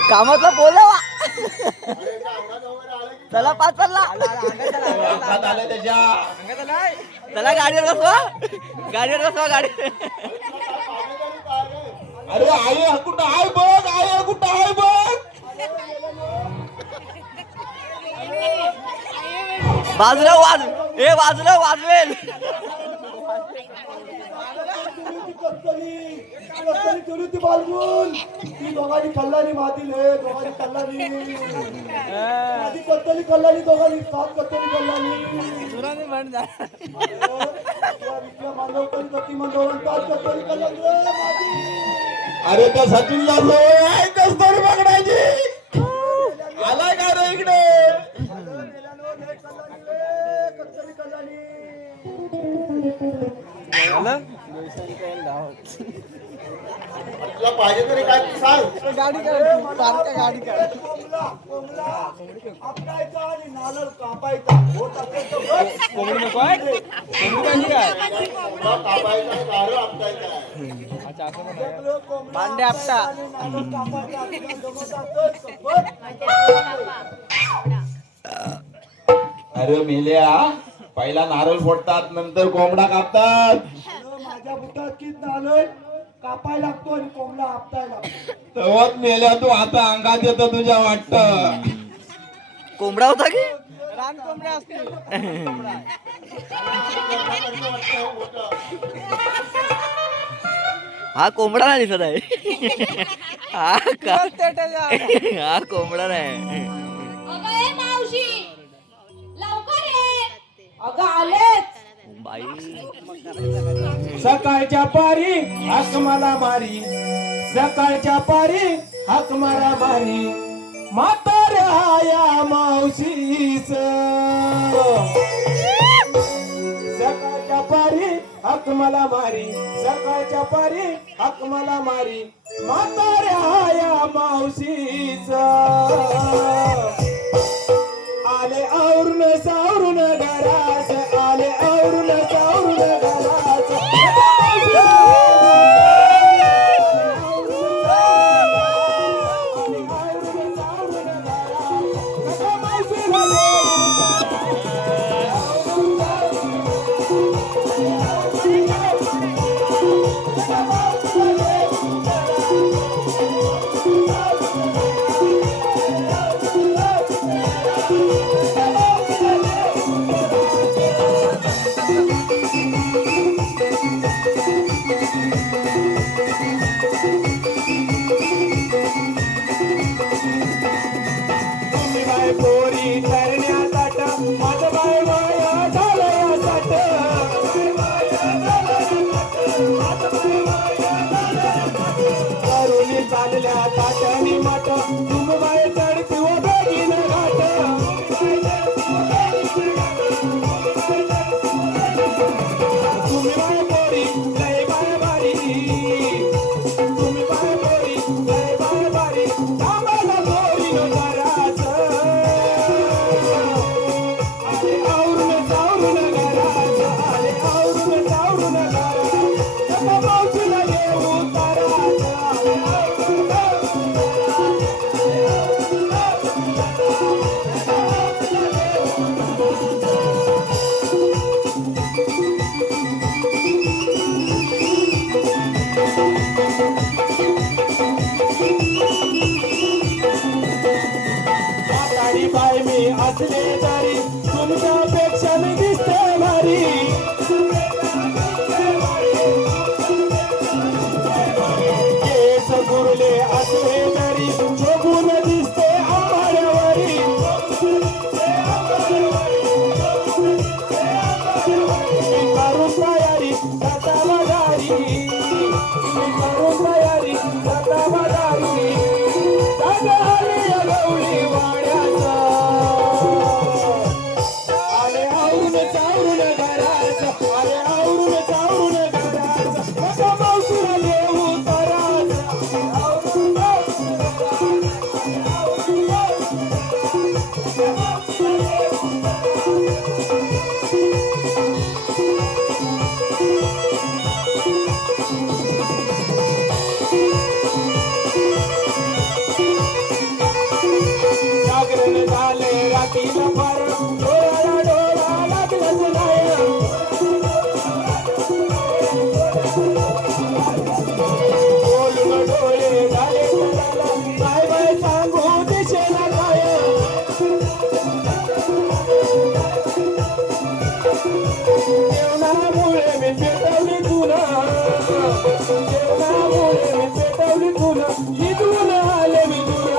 कामातला बोलावा चला पाच चालला आले त्याच्या चला गाडीवर बसवा गाडीवर बसवा गाडी अरे आई कुठं आहे बघ, आई कुठं आहे बघ. बाजूला बाजूला वाजवेल ती बालगुन ती दोघांनी कल्लानी मातील हे दोघांनी कल्लानी आधी कत्तली कल्लानी दोघांनी सात कत्तली कल्लानी मांडवकरी कत्ती मंडवून पाच कत्तली कल्लानी अरे त्या सचिनला सवय आहे कस्तुरी पकडायची. आलाय का रे इकडे. कत्तली कल्लानी तुला पाहिजे तरी काय ते सांग. आपलायचा आणि नारळ कापायचा होत असेल तर तुला कापायचा आहे, दारू आपटायचा आहे. भांडे आपटा अरे मेल्या पहिला नारळ फोडतात नंतर कोंबडा कापतात. माझ्या बुटात कित नारळ कापाय लागतो आणि कोंबडा आपटाय लागतो. तेव्हाच मेल्या तू आता अंगात येतो तुझ्या वाटत. कोंबडा होता की हा कोंबडा नाही दिसत आहे. हा कोंबडा नाही. अगं ए मावशी लवकर ये. अगं आलेच. बाई सकाळच्या पारी हाक मला मारी, सकाळच्या पारी हाक मला मारी, म्हाताऱ्या या मावशीच. सकाळच्या पारी हाक मला मारी, सकाळच्या पारी हाक मला मारी, म्हाताऱ्या या मावशीच. आले आवरून सावरून घरास, आले आवरून सावरून घरास. पोरी करण्यासाठी माझं बाय माया झालयासाठी. करुणी चालल्या ताटणी माट, तुम बाय चढती व बेगीन घाट. तुम्ही बाय पोरी लय बाय बारी, तुम्ही बाय पोरी लय बाय बारी, आम्हाला पोरी न कराच. आले आवरून सावरून घराच, आले आवरून सावरून घराच, नका मावशीला येऊ ताराच. आले आवरून म्हातारी बाय मी असले तरी तुमच्यापेक्षा मी दिसते भारी. केस गुरले असले तरी शोभून दिसते आंबाड्यावरी. मी करून तयारी जाता बाजारी, मी करून तयारी जाता बाजारी. आले गवळी वाड्याचा, आले आवरून चावरून घराच, आले आवरून चावरून घराच, नका मावशीला येऊ ताराच. जागरण झाले रात्रीला फार, डोळ्याला डोळा लागलाच नाही. बोलून डोळे झाले कुणाला, काय बाय सांगू दिशेला काय. जेवणामुळे मी पेटवली तुला, जेवणामुळे मी पेटवली तुला, निघून आले मी तुला.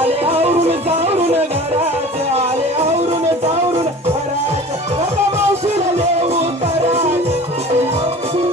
आले आवरून सावरून घराच, आले आवरून सावरून घराच, नका मावशीला येऊ ताराच. आले आवरून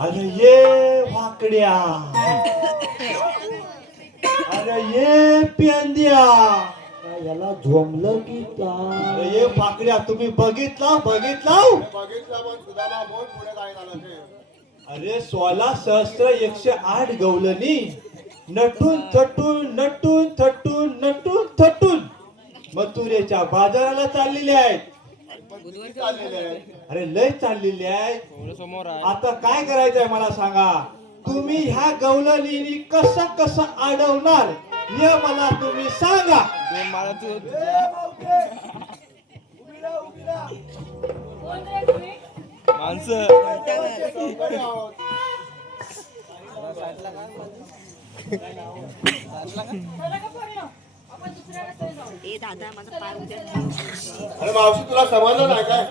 अरे ये वाकड्या, अरे ये पेंद्या, याला झोमलं की काय? अरे ये वाकड्या, तुम्ही बघितला बघितला पण सुदामा बोल पुढे काय झालं ते. अरे 16,108 गवलनी नटून थटून मथुरेच्या बाजाराला चाललेले आहेत. किती चाललेले आहे. अरे लय चाललेले आहेत. आता काय करायचंय मला सांगा. तुम्ही ह्या गवलनी कसं अडवणार हे मला तुम्ही सांगा. चौकडे आहोत. अरे मावशी तुला समजलं नाही काय.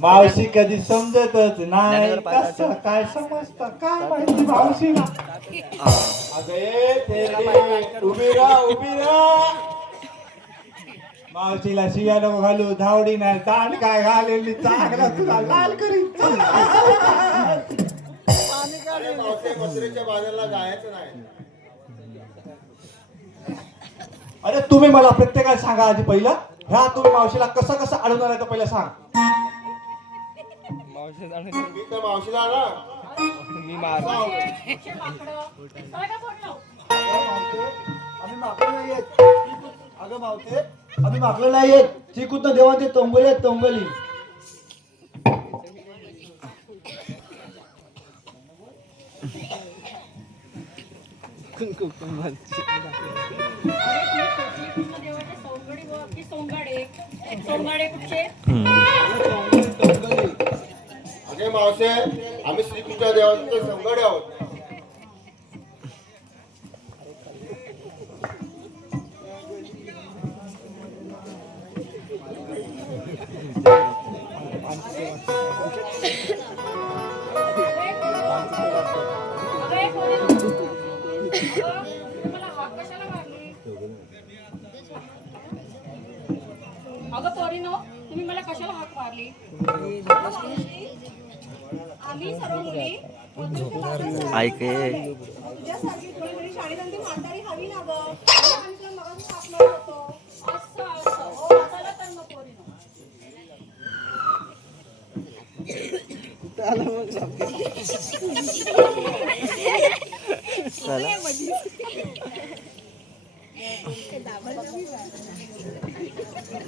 मावशी कधी समजतच नाही. कसं काय समजतं काय माहिती मावशीला. अगे थेरडे, उभी राहा. मावशीला शिव्या नको घालू. धावडी नाही ताण काय घालेली चांगला तुला लाल करी. अरे मावशी मथुरेच्या बाजारला जायचं नाही. अरे तुम्ही मला प्रत्येकाला सांगा आधी पहिलं. ह्या तुम्ही मावशीला कसं अडवणार आहे तर पहिलं सांग. मी तर मावशीला ना अगं मावते आम्ही मागलं नाही येत. चिकूत ना देवा ते तोंगली. अगे मावशे आम्ही श्रीकृष्ण देवाचे संगडे आहोत. अगं पोरीनो, तुम्ही मला कशाला हाक मारली? आम्ही सर्व मुली ऐके तुझ्यासारखी थोडी थोडी शाळेनंतर म्हातारी हवी ना गं. आम्ही तुला मगाशी हाक मारत होतो. असं चला तर मग पोरीनो.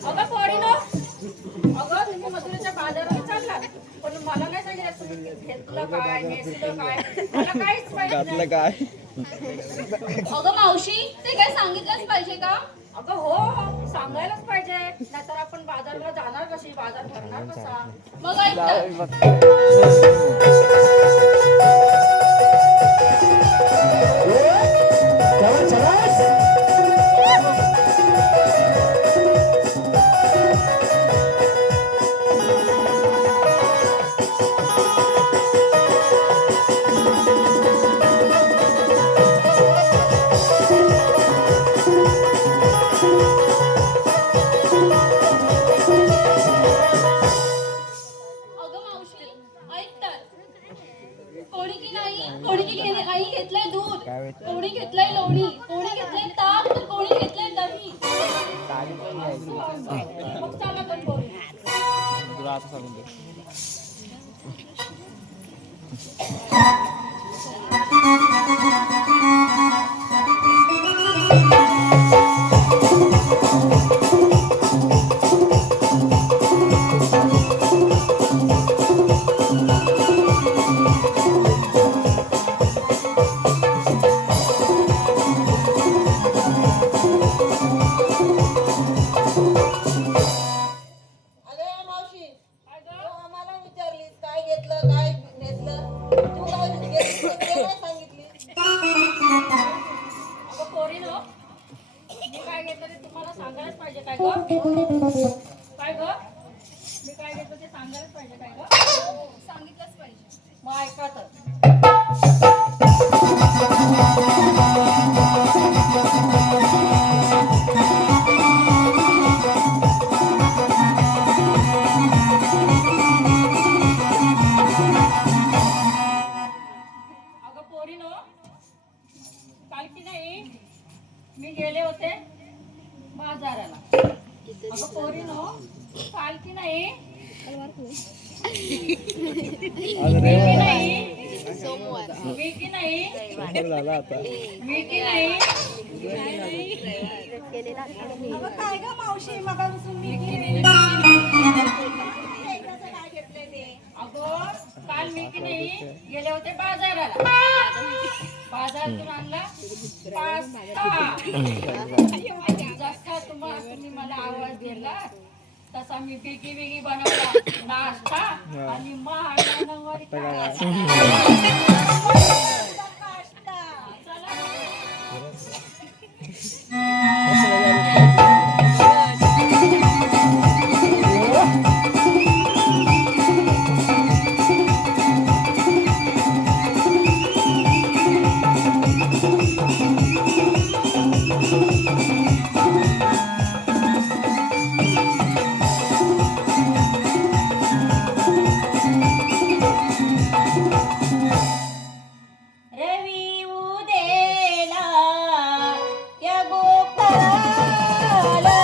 अगं पोरीनो, अगं तुम्ही मथुरेच्या बाजारात चाललात पण मला नाही सांगितलं तुम्ही घेतलं काय नेसलं काय. मला काहीच माहिती नाही. अगं मावशी ते काय सांगितलंच पाहिजे का? अगं हो सांगायलाच पाहिजे नाहीतर आपण बाजारला जाणार कशी बाजार भरणार कसा. मग ऐक तर. अगं मावशी ऐक तर. कोणी की नाही घेतलंय दूध, कोणी घेतलंय लोणी, कोणी घेतलंय ताक तर कोणी घेतलंय दही. मग चला तर पोरी. अरे मावशी तू आम्हाला विचारलीस काय घेतलं काय नेसलं. तू काय घेतलं ते नाही सांगितली. अगं पोरीनो, मी काय घेतलं ते तुम्हाला सांगायलाच पाहिजे काय ग? काय ग? मी काय घेतलं ते सांगायलाच पाहिजे काय ग? सांगितलंच पाहिजे. मग ऐका तर. पोरीनो काल की नाही मी गेले होते बाजाराला. अगं पोरीनो काल की नाही मी की नाही सोमवार मी की नाही मी की नाही अगं काय ग मावशी मगापासून मी काय घेतलंय ते अगं काल मी की नाही गेले होते बाजाराला. बाजारातून आणला पास्ता. जसा तुम्ही मला आवाज दिला तसा मी बिगी बिगी बनवला नाश्ता आणि महानवारी रवी उदेला या गोपाला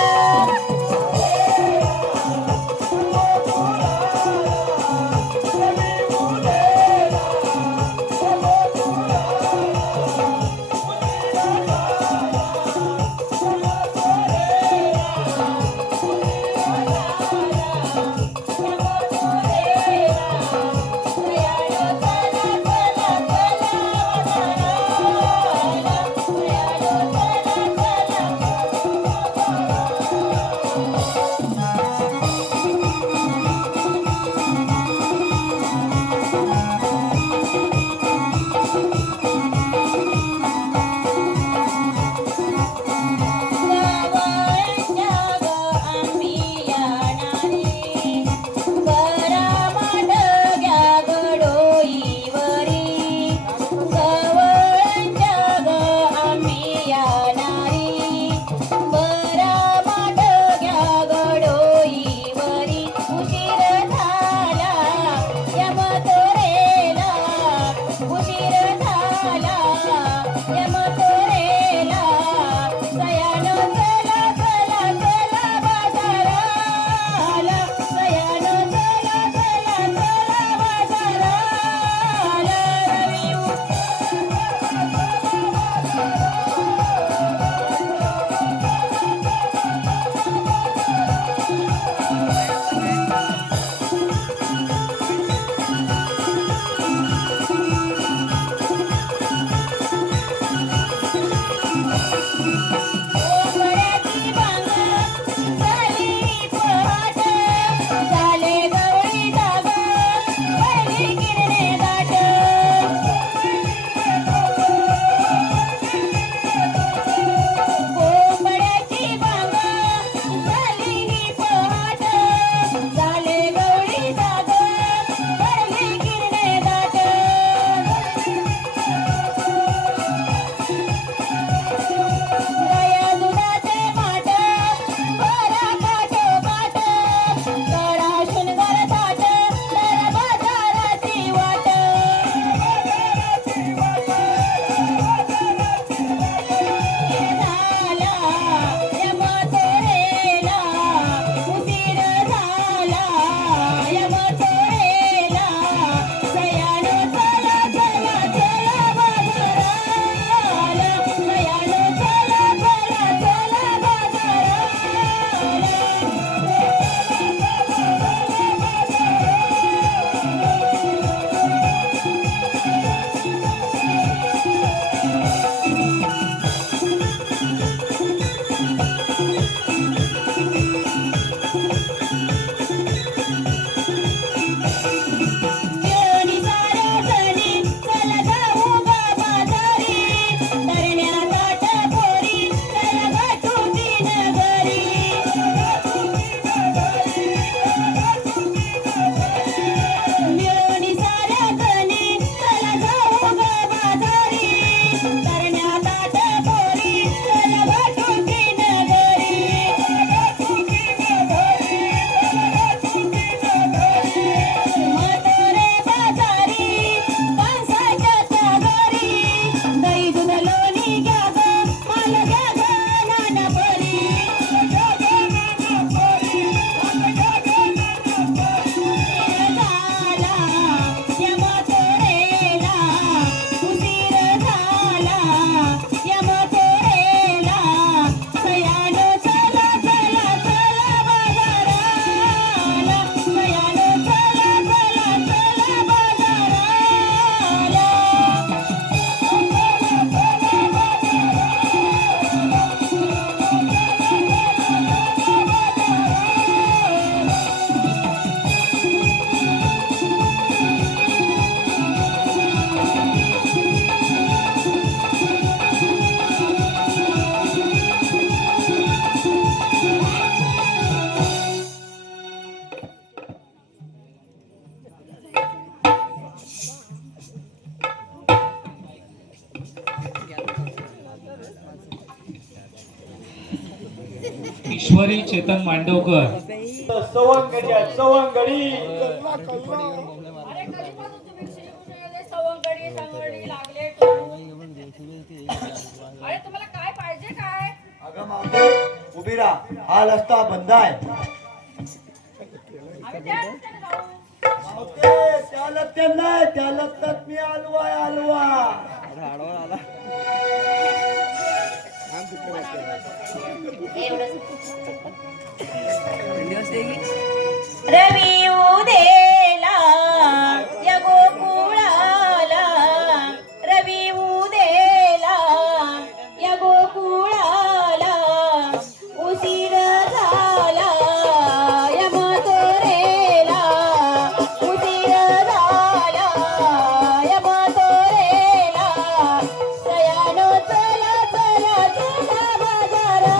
ईश्वरी चेतन मांडवकर, सवंगडी आहे, सवंगडी. अरे कधीपासून तुम्ही शिकून राहिले, सवंगडी संगडी लागले अरे तुम्हाला काय पाहिजे काय अगं मावते उभी राहा, हा रस्ता बंद आहे. आम्ही त्या रस्त्याने जाऊ. मावते त्या रस्त्यात नाही, त्या रस्त्यात मी आलो आहे, आलो आहे. रवी उदेला या गोकुळाला, रवी उदेला या गोकुळाला, उशीर झाला या मथुरेला, उशीर झाला या मथुरेला, सयानो चला चला चला बाजाराला,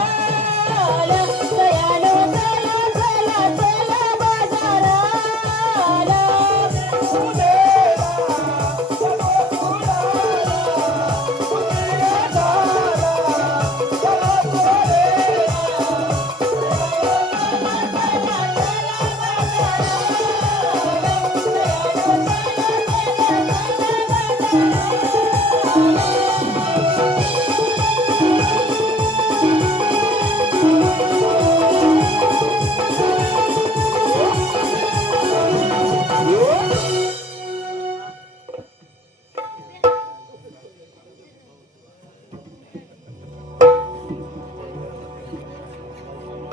सयानो चला चला चला बाजाराला,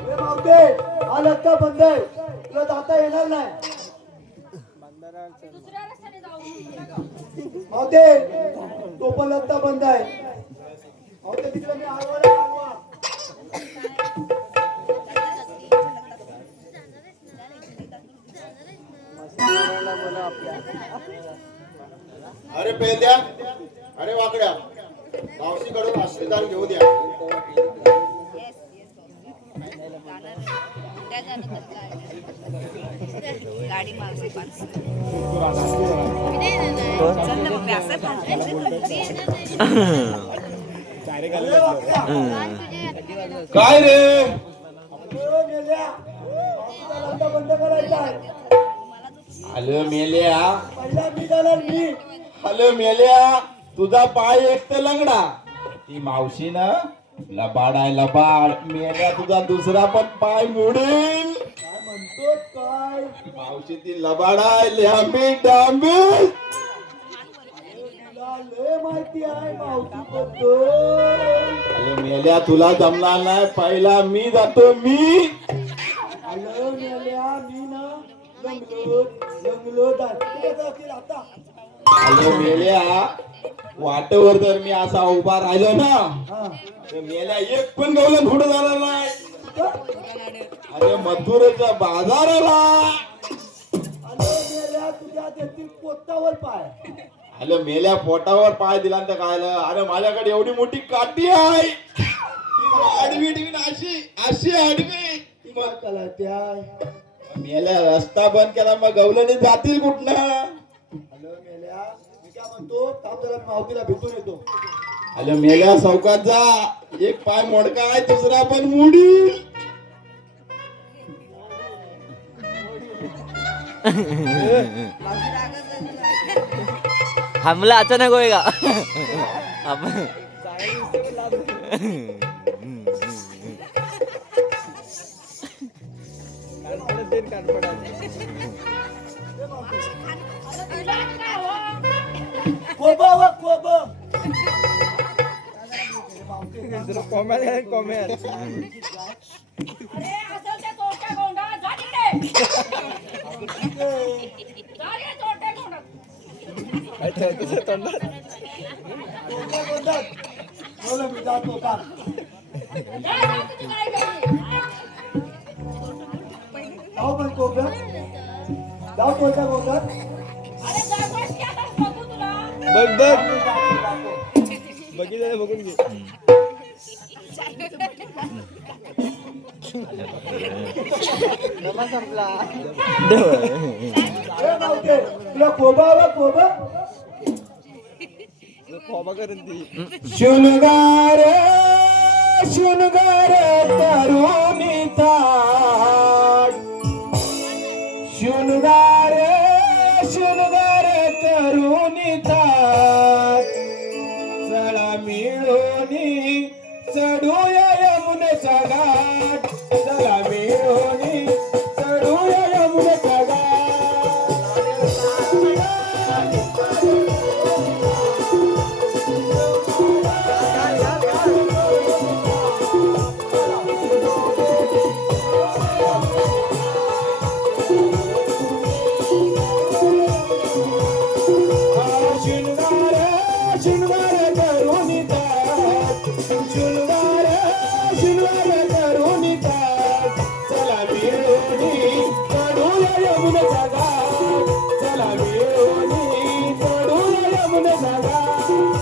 ए मावते हा रस्ता बंद आहे, तुला जाता येणार नाही. दुसऱ्या रस्त्याने जाऊ. मावते तो पण रस्ता बंद आहे. मावते तिकडे मी आडवा आडवा. अरे पेद्या, अरे वाकड्या, मावशीकडून आशीर्वाद घेऊ द्या. गाडी माणसे काय रे रस्ता बंद करायचा आहे. हॅलो मेल्या, पहिला मी जाणार मी. हॅलो मेल्या, तुझा पाय एक तर लंगडा, ती मावशी ना लबाड आहे लबाड. मेल्या तुझा दुसरा पण पाय मोडेल. काय म्हणतो काय? मावशी ती लबाड आहे, लांबी डांबी. तुला लय माहिती आहे मावशी बद्दल. अरे मेल्या तुला जमणार नाही, पहिला मी जातो मी. आलं मेल्या मी ना लंगलो जातील आता. अरे मेल्या, वाटेवर जर मी असा उभा राहिलो ना हा. तर मेल्या एक पण गवलं पुढे जाणार नाही. अरे मथुरेच्या बाजाराला. आलं मेल्या तुझ्या देतील पोटावर पाय. अरे मेल्या पोटावर पाय दिला तर काय झालं? अरे माझ्याकडे एवढी मोठी काठी आहे, आडवी ठेवीन अशी अशी आडवी. काय कलाट्या? मेल्या रस्ता बंद केला, मग गवलने जातील कुठनं? आलं मेल्या मी काय म्हणतो, थांब जरा मावतीला भेटून येतो. अरे मेल्या चौकात जा, एक पाय मोडका आहे, दुसरा पण मुडी. हमला अचानक होएगा. कोबा व कोबा. अरे असेल ते चोरट्या गोंडा, जा तिकडे. जा रे चोरट्या गोंडा. बोला मी जातो का? जा, जा तुझी काय घरी. जाऊ पण कोबा. जाऊ कोणत्या कोबा? अरे दरवर्षी आता बघू तुला. बघितलं बघून घे. तुला कोबा व कोबा. शुनगार शुनगार तरुणी थाट शृंगार शृंगार करून थाट चला मिळूनी चढूया यमुनेचा घाट चला मिळूनी चढूया यमुनेचा घाट शृंगार शृंगार करून थाट शृंगार शृंगार करून थाट चला मिळूनी चढूया यमुनेचा घाट चला मिळूनी चढूया यमुनेचा घाट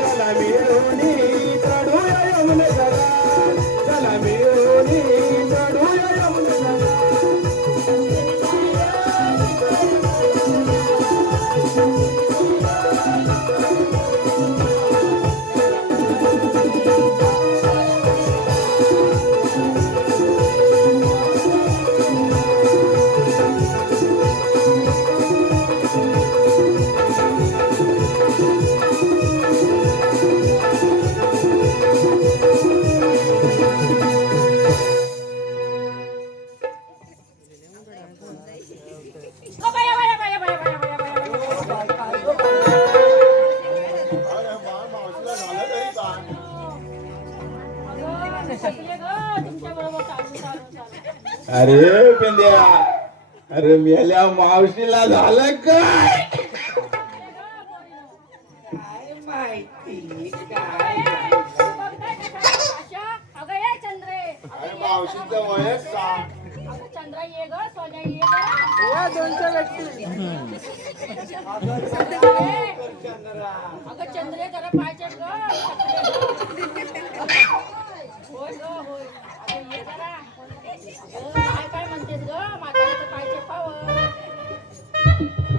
चला मिळूनी चढूया यमुनेचा घाट चला मिळूनी चढूया यमुनेचा अरे पेंद्या, अरे मेल्या मावशीला झालं काय? काय माहिती काय अगं चंद्रा, अगं चंद्रे जरा पाहिजे ग होय ग होय अगं ये जरा अगं काय म्हणतेस ग म्हाताऱ्याचं पाहिजे पाव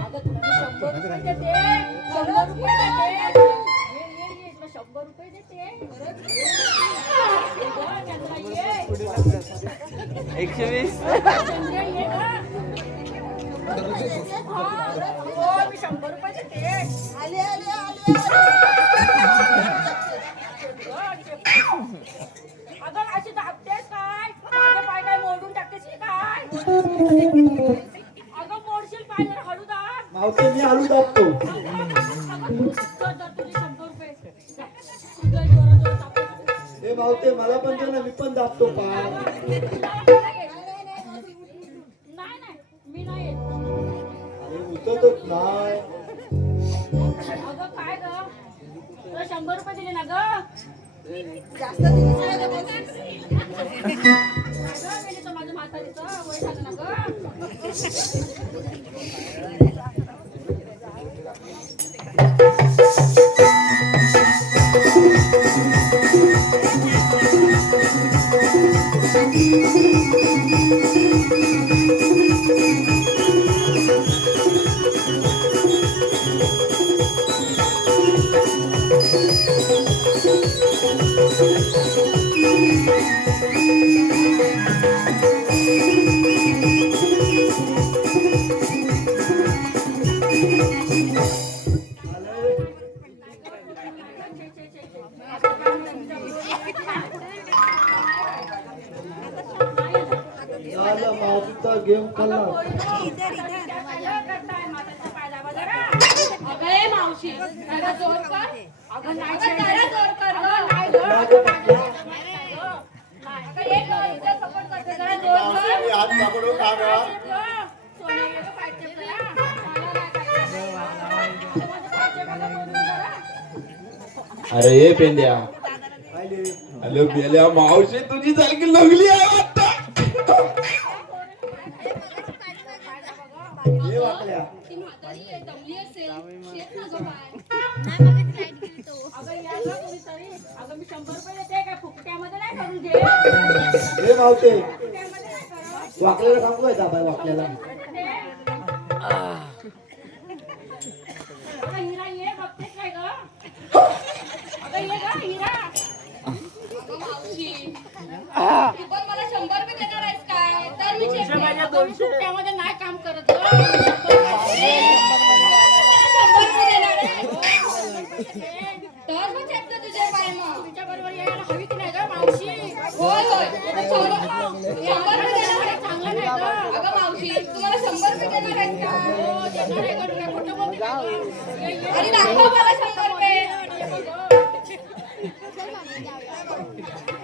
अगं तुला मी 100 रुपये देते 100 रुपये देते ये तुला 100 रुपये देते ये ग चंद्रा ये 120. चंद्रा ये ग हा हो मी 100 रुपये देते आले आले आले अगं अशी दाबतेस काय माझे पाय काय मोडून टाकतेस की काय अगं मोडशील पाय जरा हळू दाब मावशी मी हळू दाबतो. अगं तुझे 100 रुपये तुझं जोरात दाबते हे मावते मला पण दे ना, मी पण दाबतो पाय. नाही नाही मी नाही येत अरे उतरतच नाही. अगं काय ग तुला 100 रुपये दिले ना ग जास्त दिवस नाही ग बघ. अगं गेली तर माझं म्हातारीचं वय झालं ना ग झालं मावशीचा गेम खाल्ला. अगं ए मावशी जरा जोर कर अगं नाही जरा जोर कर अगं ग. नाही ग अगं एक इथं support करते, जरा जोर मावशी कर. मी हात पकडू का ग? सोन्या ये ग पाहिजे जरा मला नाही पाहिजे. अरे ये पेंड्या, पाहिले अरे मेल्या मावशी तुझी सारखी लगली आहे वाटतं. हे वाकल्या. ती म्हातारी आहे, दमली असेल शेत ना ग पाय. अगं या ग कोणीतरी अगं मी 100 रुपये देते काय फुकट्यामध्ये नाही करून घे हे मावते फुकट्यामध्ये नाही करत. वाकल्याला सांगू काय दाबाय वाकल्याला. अगं हिरा ये बघतेस काय ग अगं ये ग हिरा अगं मावशी तू पण मला 100 रुपये देणार आहेस काय? तर मी check केलं. अगं मी फुकट्यामध्ये नाही काम करत ग 100 रुपये देणार आहे. तर मग check कर तुझे पाय मग. तुमच्या बरोबर यायला हवी की नाही ग मावशी होय होय 100 रुपये देणार आहे. चांगलं नाही ग अगं मावशी तुम्हाला 100 रुपये देणार आहेत का? हो देणार आहे ग तुला खोटं बोलते का ग? ये, ये. आणि दाखव मला 100 रुपये.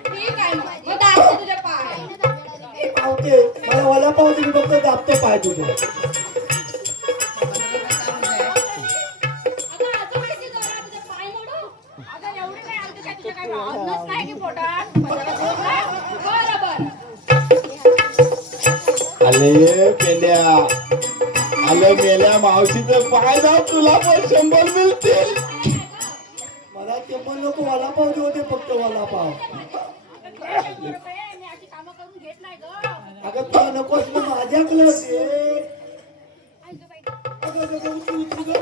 ठीक आहे मग दाखव तुझे पाय. हे मावते मला वडापाव तुम्ही फक्त दाबतो पाय तुझे. अगं असं माहिती जरा तुझे पाय मोडू. अगं एवढे काय आमचं काय तुझ्या काय अन्नच नाही की पोटात बरं बरं. आले ये पेंड्या, आलं मेल्या मावशीचं पाय दाब, तुला पण 100 मिळतील. मला ते पण नको, वडापाव दे होते फक्त वडापाव. मी अशी कामं करून घेत नाही ग अगं तुला नको असलं माझ्याकडे दे. अगं अगं उचलू, उचलू गं.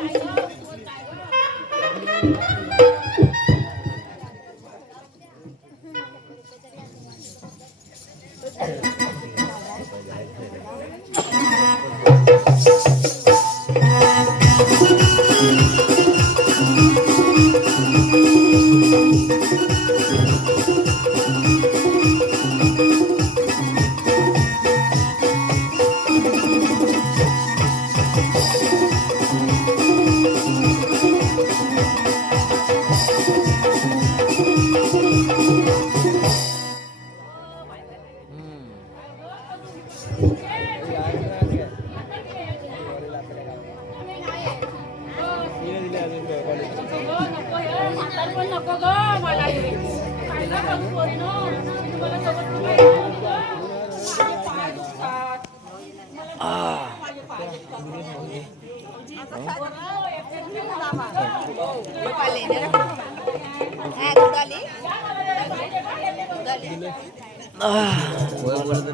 नको ग मला हे. काय ग करू पोरीनो? मी तुम्हाला सोबत ठेवायला ग. माझे पाय दुखतात. मला माझे पाय दुखतात.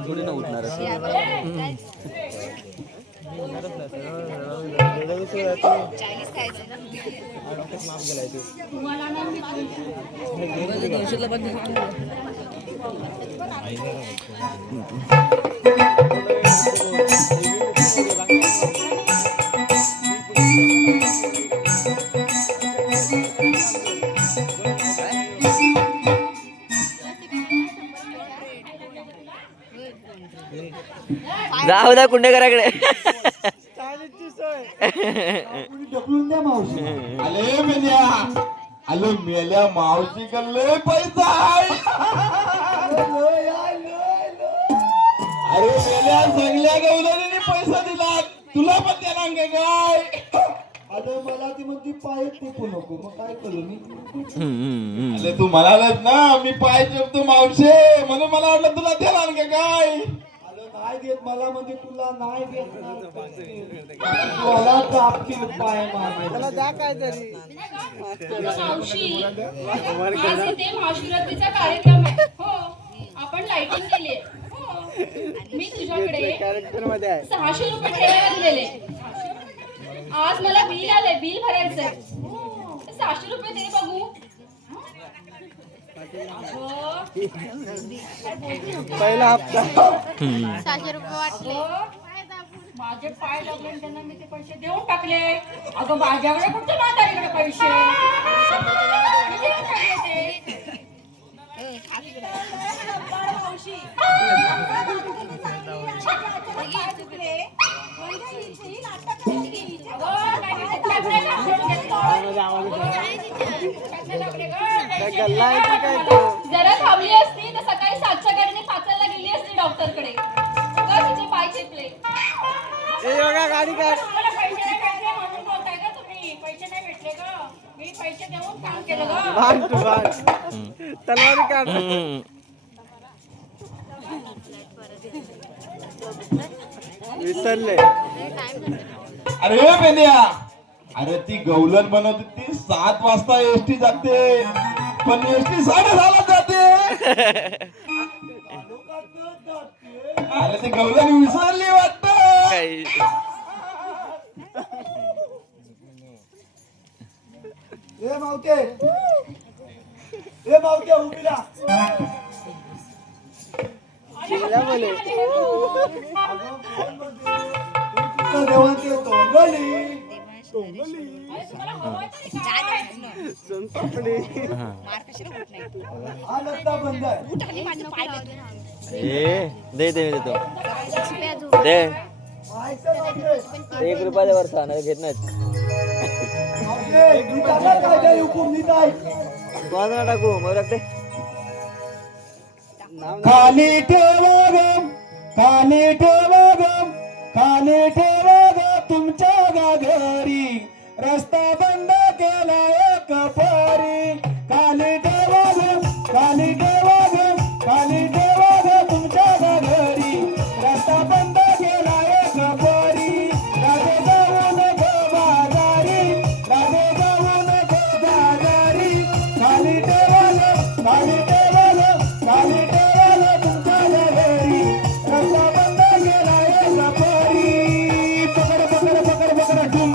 थोडी ना उठणार जाऊ द्या कुंडेकराकडे ढकलून द्या मावशी. आले मेल्या आलो मेल्या मावशी लय पैसा आहे. अरे मेल्या सगळ्या गवल्याने पैसा दिला तुला पण देणार का काय? आता मला ती म्हणती पाय टेकू नको, मग काय करू मी? अरे तू म्हणालच ना मी पाय चेपतो मावशे म्हणून मला वाटलं तुला देणार का काय? अरे नाही देत मला, म्हणजे तुला नाही देत ना. मला कापतील पाय मागे. त्याला द्या काहीतरी. मावशी आज इथे महाशिवरात्रीचा कार्यक्रम आहे. हो आपण लाइटिंग केली आहे. हो मी तुझ्याकडे 600 रुपये ठेवायला दिलेले. आज मला बिल आलंय, बिल भरायचंय. 600 रुपये दे बघू. पहिला हप्ता 600 रुपये वाटले. माझे पाय लागले आणि त्यांना मी ते पैसे देऊन टाकले. अगं माझ्याकडे कुठे म्हातारीकडे पैसे मी देऊन टाकले ते. जरा थांबली असती तर सकाळी 7च्या गाडीने 5ला गेली असती डॉक्टरकडे. तिचे पाय चेपले. गाडी काढ. तुम्हाला पैसे नाही भेटले म्हणून बोलताय का तुम्ही? पैसे नाही भेटले का? मी पैसे देऊन काम केलं ग. तलवारी काढ. विसरले. अरे मेल्या अरे ती गवलन बनवते ती 7 वाजता एसटी जाते पण एसटी 6:30 जाते. अरे ती गवलन विसरली वाटत. ए मावते, ए मावते उभी राहा. देवांची तोंगली सोनपापडी हा लत्ता बंद आहे. दे देतो दे. 1 रुपया दे वरचा नाही घेत नाहीत. कोणाला टाकू मग टाकते. खाली ठेवा गम, खाली ठेवा गम, खाली ठेवा ग तुमच्या घरी. रस्ता बंद केला एक पोरी. खाली ठेवा गम, खाली ठेवा गम, खाली ठेवा ग तुमच्या घरी. रस्ता बंद केला एक पोरी. राधे जाऊ नको बाजारी, राधे जाऊ नको बाजारी. खाली ठेवा गम, खाली ठेवा गम, खाली ठेवा ग तुमच्या घरी. रस्ता बंद केला एक पोरी. पकड पकड पकड पकड ठुम.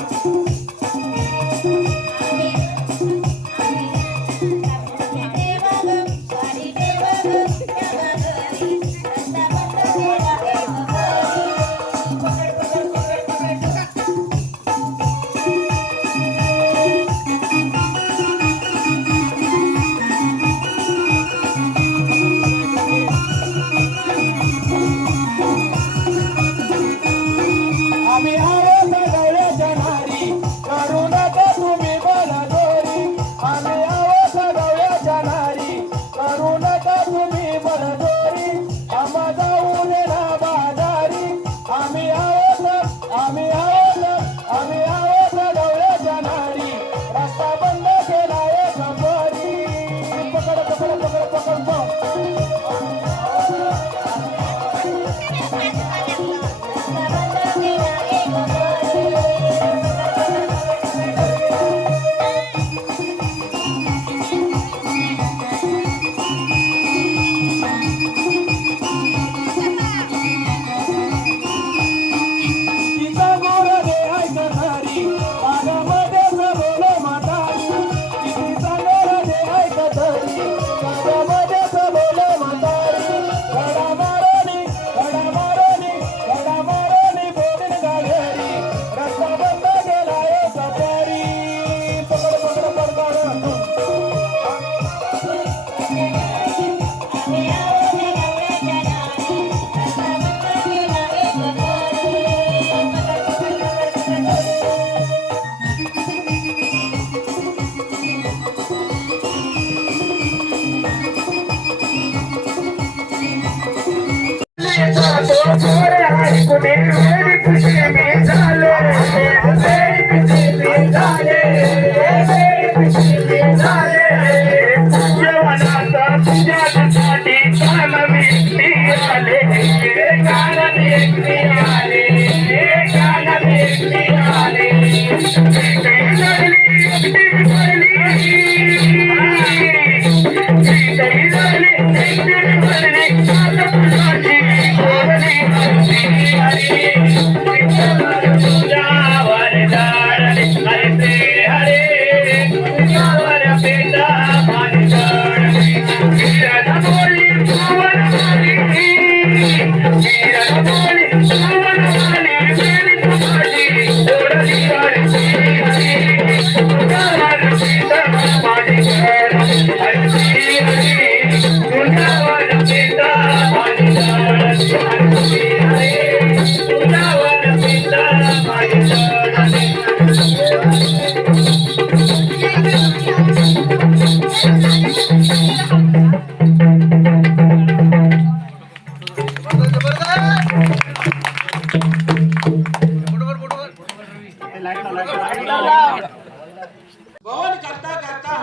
भवन करता करता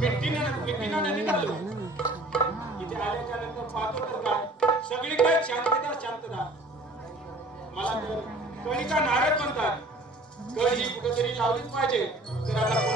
मिठीनं निघालो. इथे आल्याच्या नंतर पाहतो तर काय सगळीकडे शांतता शांतता. मला तर कणिका नारद म्हणतात. कण ही कुठेतरी लावलीच पाहिजे. तर आता